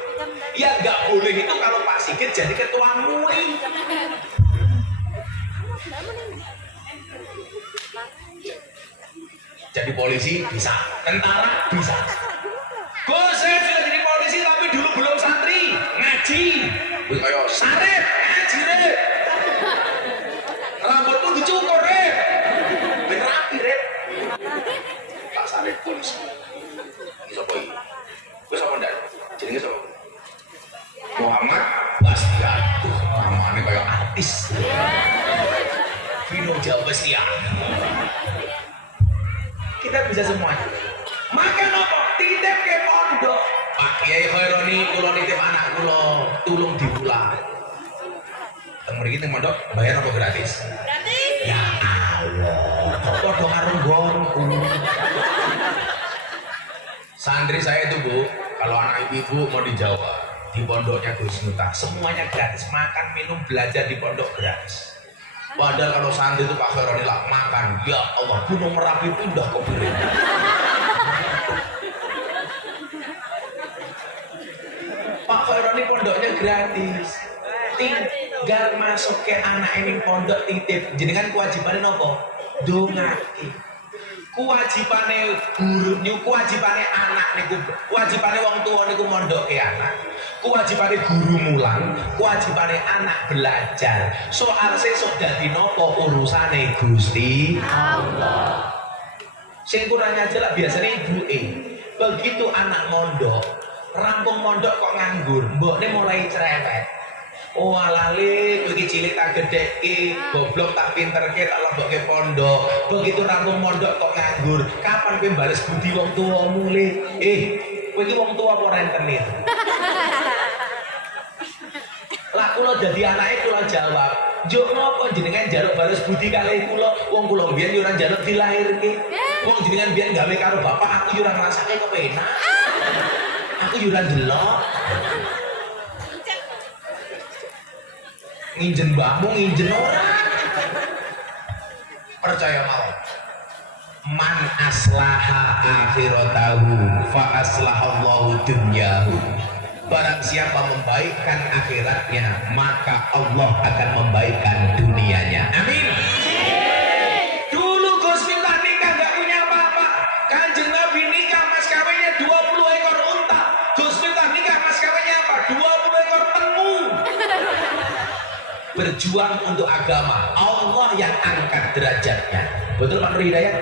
Ya nggak boleh itu kalau Pak Sigit jadi ketua MUI. Jadi polisi bisa, tentara bisa. Gus, saya sudah jadi polisi tapi dulu belum santri, ngaji. Wih kayak sarep, ngaji rep. Rambutku dicukur rep. Berapi rep. Pak sarep polisi. Ini siapa ini? Gue sama ndak? Jadi siapa? Muhammad Bastian. Tuh, namanya kayak artis. Vino Jalbestian. Kita bisa semuanya. Maka nopo titip ke pondok. Pak Kiai Khaironi kula nitip anak kula tulung diulang. Teng mriki teng pondok bayar apa gratis? Gratis. Ya Allah, kok padha karo nggonku. Santri saya itu, Bu, kalau anak ibu mau di Jawa, di pondoknya Gus Miftah, semuanya gratis, makan, minum, belajar di pondok gratis. Padahal kalau santri itu Pak Khaironi lah makan, ya Allah, Gunung Merapi pindah ke Biren. Pak Khaironi pondoknya gratis, tinggal masuk ke anak ini pondok titip. Jenengan kewajibannya nopo? Dongake. Kewajibannya guru niku, kewajibannya anak niku, kewajibannya wong tua niku mondok ke anak, kewajibannya guru mulang, kewajibannya anak belajar. Soal sesuk dadi nopo urusane Gusti Allah. Sing kurang aja lah biasanya ibuke. Begitu anak mondok, rampung mondok kok nganggur, mbokne mulai cerewet. Oh alale, kowe iki cilik tak gedheke, goblok tak pinterke tak lebokke pondok. Begitu rampung mondok kok nganggur, kapan kowe bales budi wong tuamu le? Kowe iki wong tua apa rentenir? Lah kula dadi anake kula jawab, "Njuk napa jenengan njaluk bales budi kalih kula? Wong kula mbiyen yo ora njaluk dilahirke. Wong jenengan mbiyen gawe karo bapak, aku yo ora ngrasake kepenak. Aku yo ora ndelok." Nginjen mbahmu, nginjen orang. Percaya mau. Man aslaha akhiratahu fa aslahallahu dunyahu. Barang siapa membaikkan akhiratnya, maka Allah akan membaikkan dunianya. Amin. Dulu Gus Miftah nikah gak punya apa-apa. Kanjeng Nabi nikah mas kawinnya 20 ekor unta. Gus Miftah nikah mas kawinnya apa? 20 ekor tengu. Berjuang untuk agama, Allah yang angkat derajatnya. Betul Pak Nur Hidayat?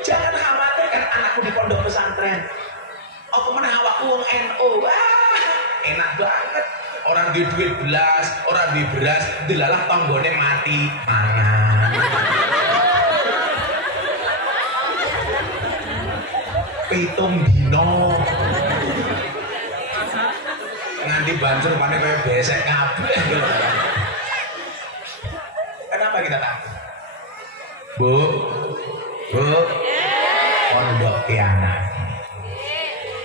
Jangan khawatirkan anakku di pondok pesantren. Aku mana awakku wong NU. Enak banget. Orang duit belas, orang duit beras, delalah tanggone mati mangan. Pitung dino. Nganti banjur pane kaya besek kabeh. Kenapa kita takut? Bu, pondok anak.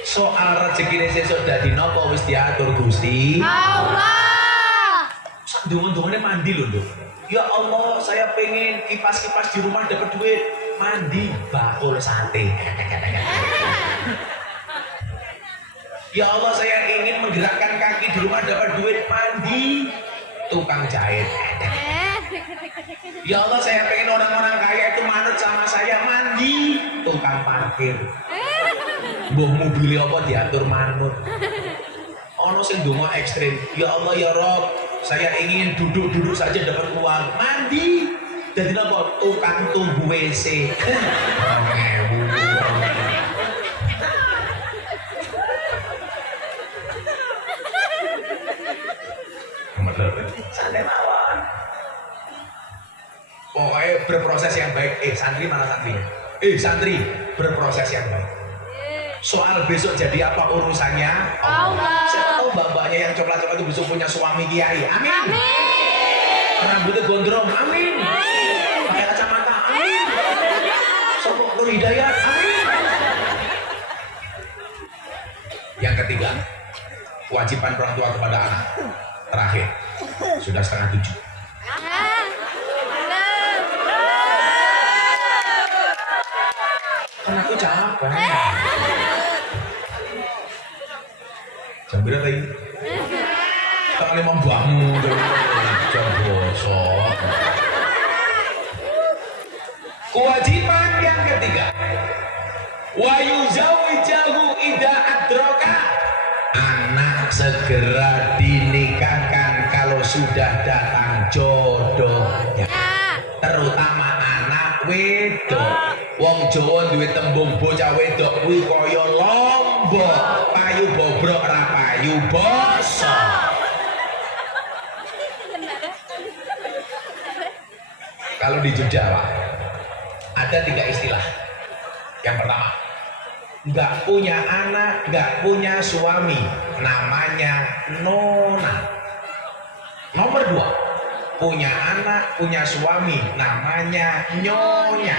Soal rezeki sesuk dadi napa wis diatur Gusti Allah. sak dungu-dungune mandi lho, Nduk. Ya Allah, saya pengen kipas-kipas di rumah dapat duit, mandi bakul sate. Ya Allah, saya ingin menggerakkan kaki di rumah dapat duit, mandi tukang jahit. Ya Allah, saya pengen orang-orang kaya itu manut sama saya, mandi tukang parkir. Mbah mobil apa diatur manut. Ono sing donga ekstrim. Ya Allah ya Rob, saya ingin duduk-duduk saja dapat uang, mandi jadi apa? Tukang tunggu WC. Santai mawon. Pokoknya berproses yang baik. Santri mana santrinya? Santri berproses yang baik. Soal besok jadi apa urusannya Allah. Siapa tahu mbak-mbaknya yang coklat-coklat itu besok punya suami kiai. Amin. Rambutnya gondrong. Amin. Pakai kacamata. Amin. Sopok Nur Hidayat. Amin. Yang ketiga, kewajiban orang tua kepada anak. Terakhir, sudah 6:30. Kan aku capek. Jam berapa tadi? Tak ada membangun jam bosok. Kewajiban yang ketiga, wa yuzawijahu idza adraka. Anak segera dinikahkan kalau sudah datang jodohnya. Terutama anak wedok. Wong Jawa duwe tembung bocah wedok kuwi kaya lombok, payu bobrok ra payu bosok. Kalau di Jawa ada 3 istilah. Yang pertama, nggak punya anak, nggak punya suami, namanya nona. Nomor 2, punya anak, punya suami, namanya nyonya.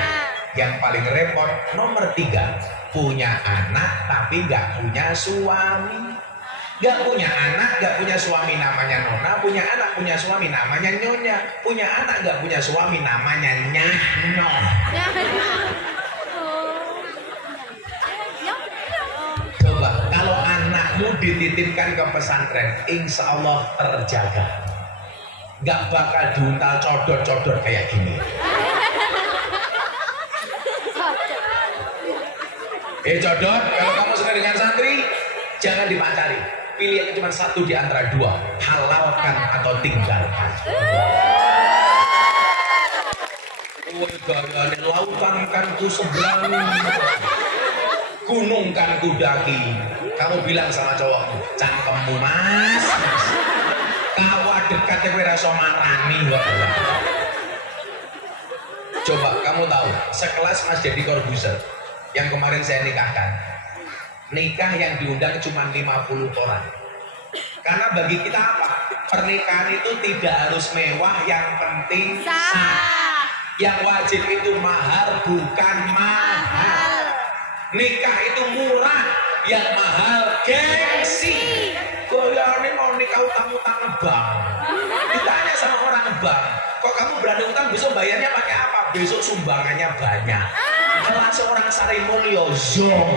Yang paling repot nomor 3, punya anak tapi nggak punya suami. Nggak punya anak, nggak punya suami, namanya nona. Punya anak, punya suami, namanya nyonya. Punya anak, nggak punya suami, namanya nyahno. Coba kalau anakmu dititipkan ke pesantren, insya Allah terjaga. Nggak bakal diuntal codot-codot kayak gini. Codot, kalau kamu suka dengan santri, jangan dipacari. Pilih yang cuma satu di antara 2, halalkan atau tinggalkan. Gayane lautan kan ku seberangi, gunung kan ku daki. Kamu bilang sama cowokmu, cangkemmu mas, kawat dekatnya kowe ra iso marani kok. Coba kamu tahu, sekelas Mas Deddy Corbuzier yang kemarin saya nikahkan, nikah yang diundang cuma 50 orang. Karena bagi kita apa? Pernikahan itu tidak harus mewah, yang penting sah. Yang wajib itu mahar, bukan mahal. Nikah itu murah, yang mahal gengsi. Goyane mau nikah utang-utang bank. Ditanya sama orang bank, kok kamu berani utang, besok bayarnya pakai apa? Besok sumbangannya banyak. Kalau seorang Sari Mulyo zong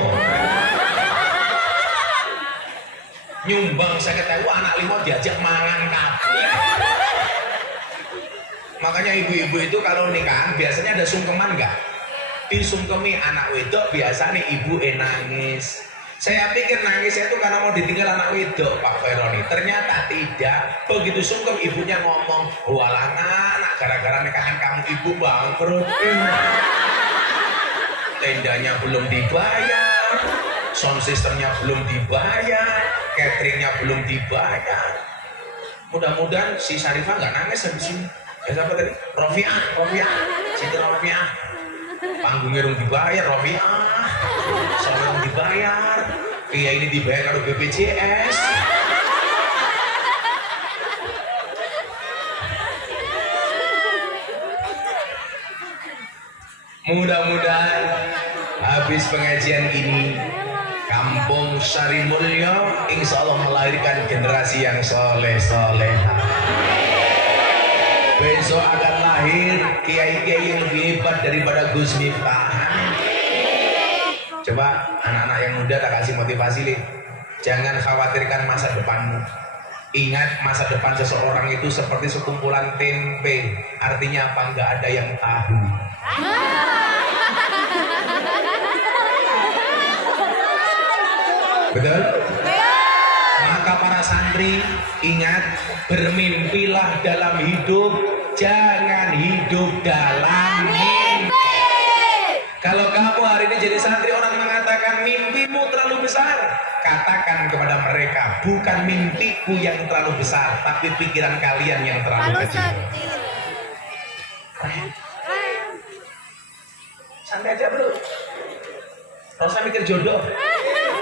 nyumbang 50.000, anak 5 diajak mangan kabeh. Makanya ibu-ibu itu kalau nikahan biasanya ada sungkeman enggak? Disungkemi anak wedok, biasa nih ibu nangis. Saya pikir nangisnya itu karena mau ditinggal anak wedok, Pak Veroni. Ternyata tidak. Begitu sungkem ibunya ngomong, walah anak, gara-gara nikahan kamu ibu bangkrut. Tendanya belum dibayar, sound systemnya belum dibayar, cateringnya belum dibayar. Mudah-mudahan si Syarifah nggak nangis habis ini. Siapa tadi? Rofiah, Siti Rofiah. Panggungnya belum dibayar, Rofiah. Sound belum dibayar, Kia ini dibayar kalau BPJS. Mudah-mudahan habis pengajian ini Kampung Sarimulyo insya Allah melahirkan generasi yang soleh-soleh. Besok akan lahir kiai-kiai yang lebih hebat daripada Gus Miftah. Coba anak-anak yang muda tak kasih motivasi nih. Jangan khawatirkan masa depanmu. Ingat masa depan seseorang itu seperti sekumpulan tempe. Artinya apa? Nggak ada yang tahu. Betul? Maka para santri ingat, bermimpilah dalam hidup, jangan hidup dalam mimpi. Kalau kamu hari ini jadi santri, orang mengatakan mimpimu terlalu besar, katakan kepada mereka, bukan mimpiku yang terlalu besar, tapi pikiran kalian yang terlalu kecil. Santai aja bro, gak usah mikir jodoh.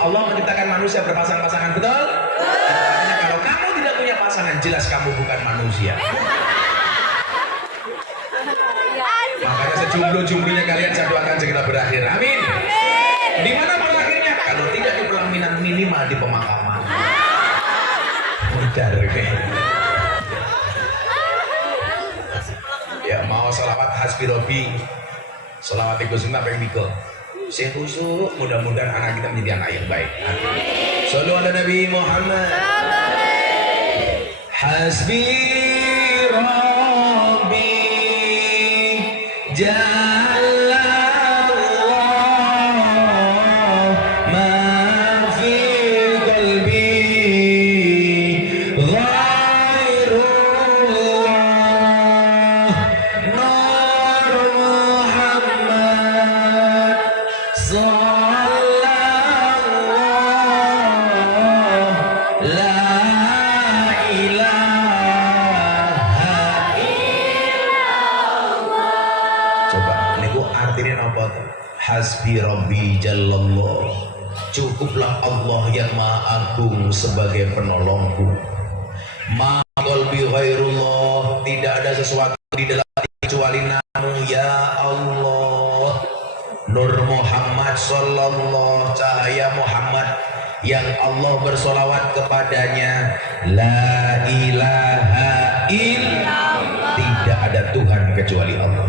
Allah menciptakan manusia berpasang-pasangan, betul? Artinya kalau kamu tidak punya pasangan, jelas kamu bukan manusia. Makanya sejumlah-jumlahnya kalian jatuh akan segera berakhir. Amin. Di mana berakhirnya? Kalau tidak di pelaminan, minimal di pemakaman. Mudah ya mau sholawat hasbi robi, sholawat iku sunnah pengen miko. Sing khusuk, mudah-mudahan anak kita menjadi anak yang baik. Shallu ala Nabi Muhammad. Hasbi Rabbi Jallallah ma fi qalbi ghairullah nur Muhammad sallallahu la ilaha illallah. Coba niku artinya apa tuh? Hasbi Rabbi Jallallah, cukuplah Allah yang Maha Agung sebagai penolongku. Ma qalbi ghairullah, tidak ada sesuatu di dalam hati kecuali namu ya Allah. Nur Muhammad sallallahu, cahaya Muhammad yang Allah bersolawat kepadanya. La ilaha illallah, tidak ada Tuhan kecuali Allah.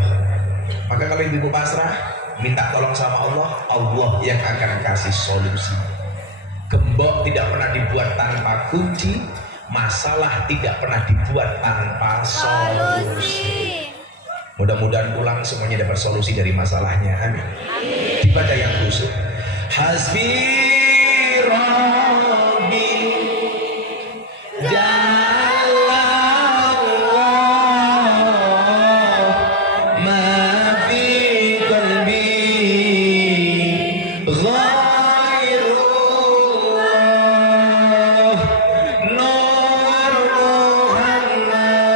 Maka kalau ibu pasrah, minta tolong sama Allah, Allah yang akan kasih solusi. Gembok tidak pernah dibuat tanpa kunci, masalah tidak pernah dibuat tanpa solusi. Mudah-mudahan pulang semuanya dapat solusi dari masalahnya. Amin. Dibaca yang khusyuk. Hasbi Rabbi Jallallah ma fi qalbi ghairullah nur Muhammad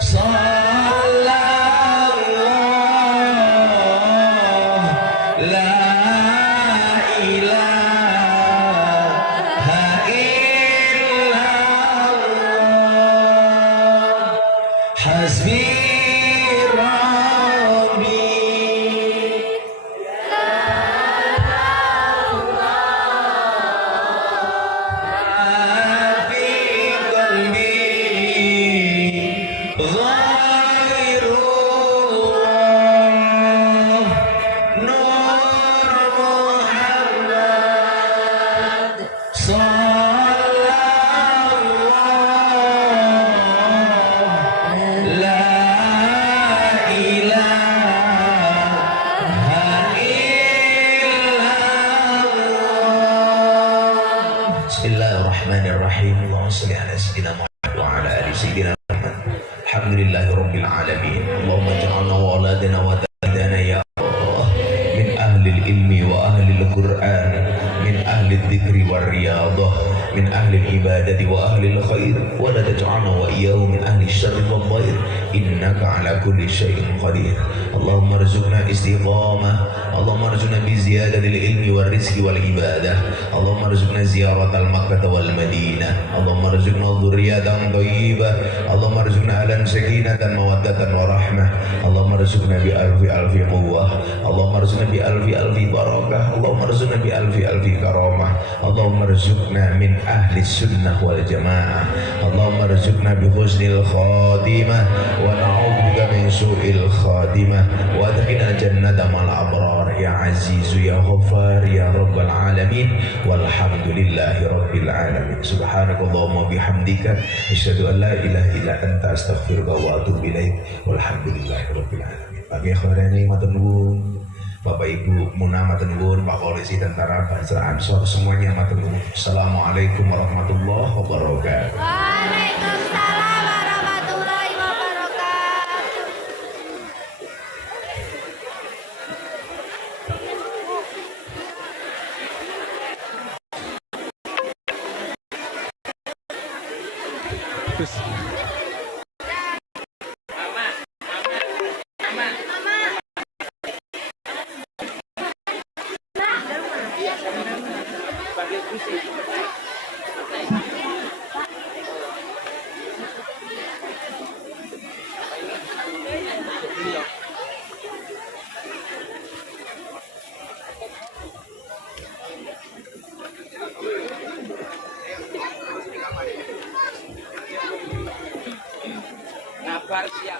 sallallahu la ilaha illallah. Hasbi Rabbi ma fi qalbi ghairullah nur Muhammad sallallahu la ilaha illallah. Bismillahirrahmanirrahim. Allahumma shalli ala sayyidina Muhammad wa ala ali sayyidina Muhammad. Alhamdulillahi rabbil alamin. Allahumma ij'alna wa auladana wa dadana ya Allah min ahli ilmi wa ahli al-Qur'an, min ahli dzikri war riyadah, min ahli ibadati wa ahli al-khair, wa la taj'alna wa iyyahum min ahli syarri wal dhair innaka ala kulli syai'in qadir. Allahumma rzuqna istiqamah, Allahumma rzuqna bi ziyadatil ilmi wal rizqi wal ibadah, Allahumma rzuqna ziyaratal Makkah wal Madinah, Allahumma rzuqna dzurriyyatan thayyibah, Allahumma rzuqna alan sakinatan mawaddatan wa rahmah, Allahumma rzuqna bi alfi quwwah, Allahumma rzuqna bi alfi barakah, Allahumma rzuqna bi alfi karamah, Allahumma rzuqna min ahli sunnah wal jamaah, Allahumma rzuqna bi husnil khatimah wa na'udzubika min su'il khatimah wa adkhilna jannata mal abrar ya azizu ya ghaffar ya rabbal alamin walhamdulillahi rabbil alamin. Subhanakallahumma bihamdika asyhadu an la ilaha illa anta astaghfiruka wa atubu ilaik walhamdulillahi rabbil alamin. Bagi khairani matur nuwun, Bapak Ibu Muna matur nuwun, Pak Polisi Tentara Bangsa Ansor semuanya matur nuwun. Assalamualaikum warahmatullahi wabarakatuh. Waalaikumsalam warahmatullahi wabarakatuh.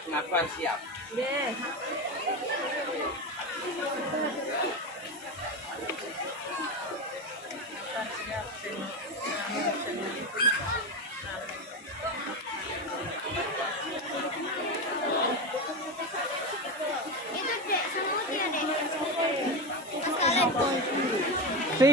Ngabar siap. Itu dek, semut ya dek. Sekalian. Si.